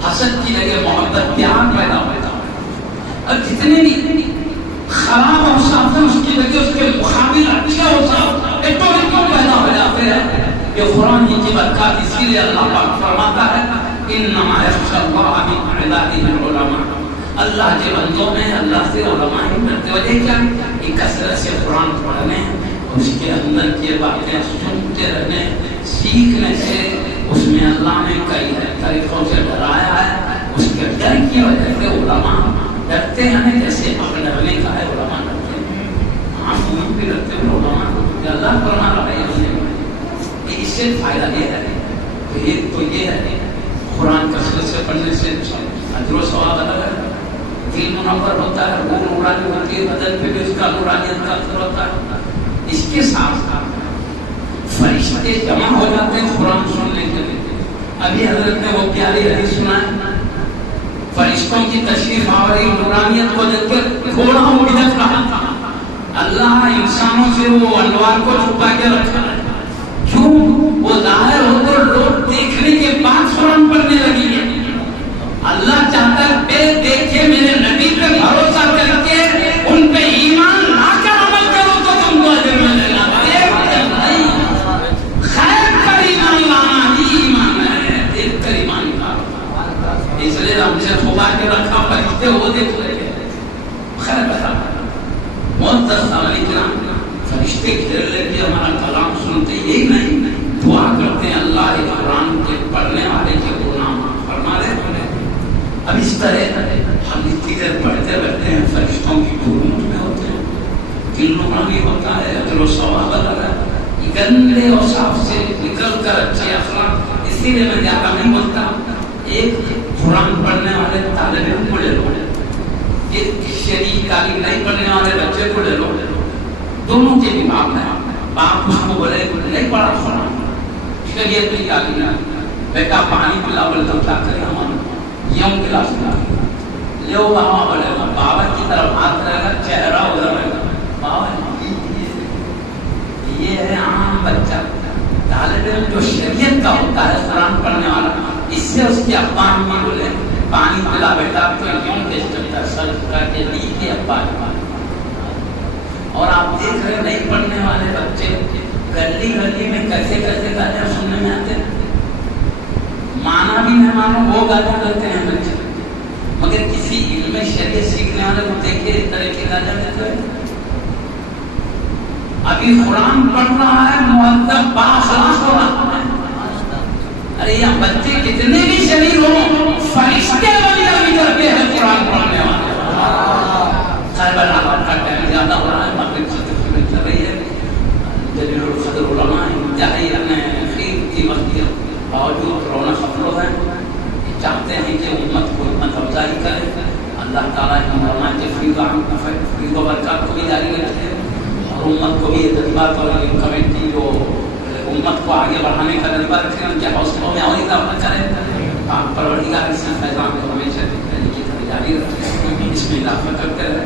حسد کی جگہ محبت پیار پیدا ہوتا ہے اور جتنے بھی خراب اوصاف ہیں اس کی جگہ اس کے مقابل اچھے اوصاف ایٹو پیدا ہو جاتے ہیں یہ قرآن کی برکات اسی لیے اللہ پاک فرماتا ہے انما یخشى الله من عباده العلماء اللہ کے بندوں میں اللہ سے علماء ہمت وجہ کیا کہ کثرت سے قرآن پڑھنے اس کے اندر کی باتیں سنتے رہنے سیکھنے سے اس میں اللہ نے کئی طریقوں سے ڈرایا ہے. اس کے ڈر کی وجہ سے علماء ڈرتے ہیں جیسے ڈرنے کا ہے علماء ڈرتے ہیں. ہم بھی ڈرتے ہیں علماء اللہ فرما رہا ہے. اس سے فائدہ یہ ہے تو یہ ہے قرآن کثرت سے پڑھنے سے اجر و ثواب الگ ہے. دل منور ہوتا ہے, روح نورانی ہوتی ہے, بدن پہ بھی اس کا نورانیت کا اثر ہوتا ہے. اس کے ساتھ ساتھ فرشتے جمع ہو جاتے ہیں قرآن سننے کے لیے. ابھی حضرت نے وہ پیاری حدیث سنا ہے, فرشتوں کی تشریف آوری نورانیت کو دیکھ کر تھوڑا وہ بدعت رہا تھا. اللہ انسانوں سے وہ انوار کو چھپا کے رکھا ہے. کیوں؟ وہ ظاہر ہو کر لوگ دیکھنے کے بعد قرآن پڑھنے لگی ہے. اللہ چاہتا ہے بے دیکھے میرے نبی پہ بھروسہ کر کے ان پہ ایمان لا کر عمل کرو تو تم کو اجر ملے گا. خیر کر ایمان لانا ہی ایمان ہے, دیکھ کر ایمان لانا. اس لیے ہم سے چھپا کے رکھا فرشتے وہ دیکھ لے. خیر بتا معزز علی کرام, فرشتے گھیر لے کے ہمارا کلام سنتے یہی نہیں دعا کرتے ہیں اللہ قرآن کے پڑھنے والے کے گناہ معاف فرما دے. اب اس طرح ہم اتنی دیر پڑھتے رہتے ہیں, فرشتوں کی دھول میں ہوتے ہیں, دل نورانی ہوتا ہے, اجر و ثواب الگ ہے. گندے اور صاف سے نکل کر اچھے اخلاق. اسی لیے میں زیادہ نہیں بولتا, ایک قرآن پڑھنے والے طالب علم کو لے لو, ایک شریعت تعلیم نہیں پڑھنے والے بچے کو لے لو, دونوں کے بھی باپ ہیں. باپ اس کو بولے نہیں پڑھا قرآن, شریعت نہیں تعلیم ہے, بیٹا پانی پلا بولے تو کیا کرے ہمارا یوں گلاس پلا لو بابا بولے گا, بابا کی طرف ہاتھ رہے گا, چہرہ ادھر رہے گا. بابا یہ ہے عام بچہ. طالب علم جو شریعت کا ہوتا ہے قرآن پڑھنے والا, اس سے اس کے ابا امی بولے پانی پلا بیٹا تو یوں ٹیسٹ کرتا ہے سر کر کے نہیں کہ ابا. اور آپ دیکھ رہے نہیں پڑھنے والے بچے گلی گلی میں کیسے کیسے گالیاں سننے میں آتے ہیں. مانا بھی نہیں مانو وہ گالیاں کرتے ہیں بچے, مگر کسی علم شریعت سیکھنے والے کو دیکھے اس طرح کی گالیاں دیتے ہیں. ابھی قرآن پڑھ رہا ہے مؤدب باخلاق ہو رہا ہے. ارے یہ بچے کتنے بھی شریر ہوں فرشتے والی بھی کرتے ہیں قرآن پڑھنے والے. خیبر کا ٹائم زیادہ ہو رہا ہے, مغرب سے چل رہی ہے. جلیل القدر علماء انتہائی خیر کی وقت باوجود رونق افروز ہیں, چاہتے ہیں کہ امت کو ہمت افزائی کرے. اللہ تعالیٰ علماء کے فیض و برکات کو بھی جاری رکھتے ہیں, اور امت کو بھی یہ جذبات اور کمیٹی جو امت کو آگے بڑھانے کا جذبہ رکھے ان کے حوصلوں میں اور اضافہ کرے. پروردگار اس فیضان کو ہمیشہ کی طرح جاری رکھے, اس میں اضافہ کرتے رہے.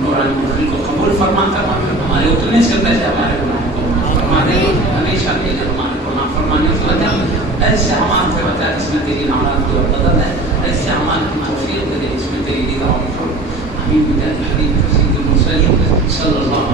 نورانی محفل کو قبول فرما کر ہمارے اتنے سے پہلے ہمارے گناہوں کو فرما دے. ہمیشہ کے لیے ہمارے گناہ فرمانے سے بچا, ایسے اعمال سے بچا جس میں تیری ناراضگی اور بدل ہے. ایسے اعمال کی توفیق دے جس میں تیری رضا اور خوش. آمین بجاہ حبیب سید المرسلین صلی اللہ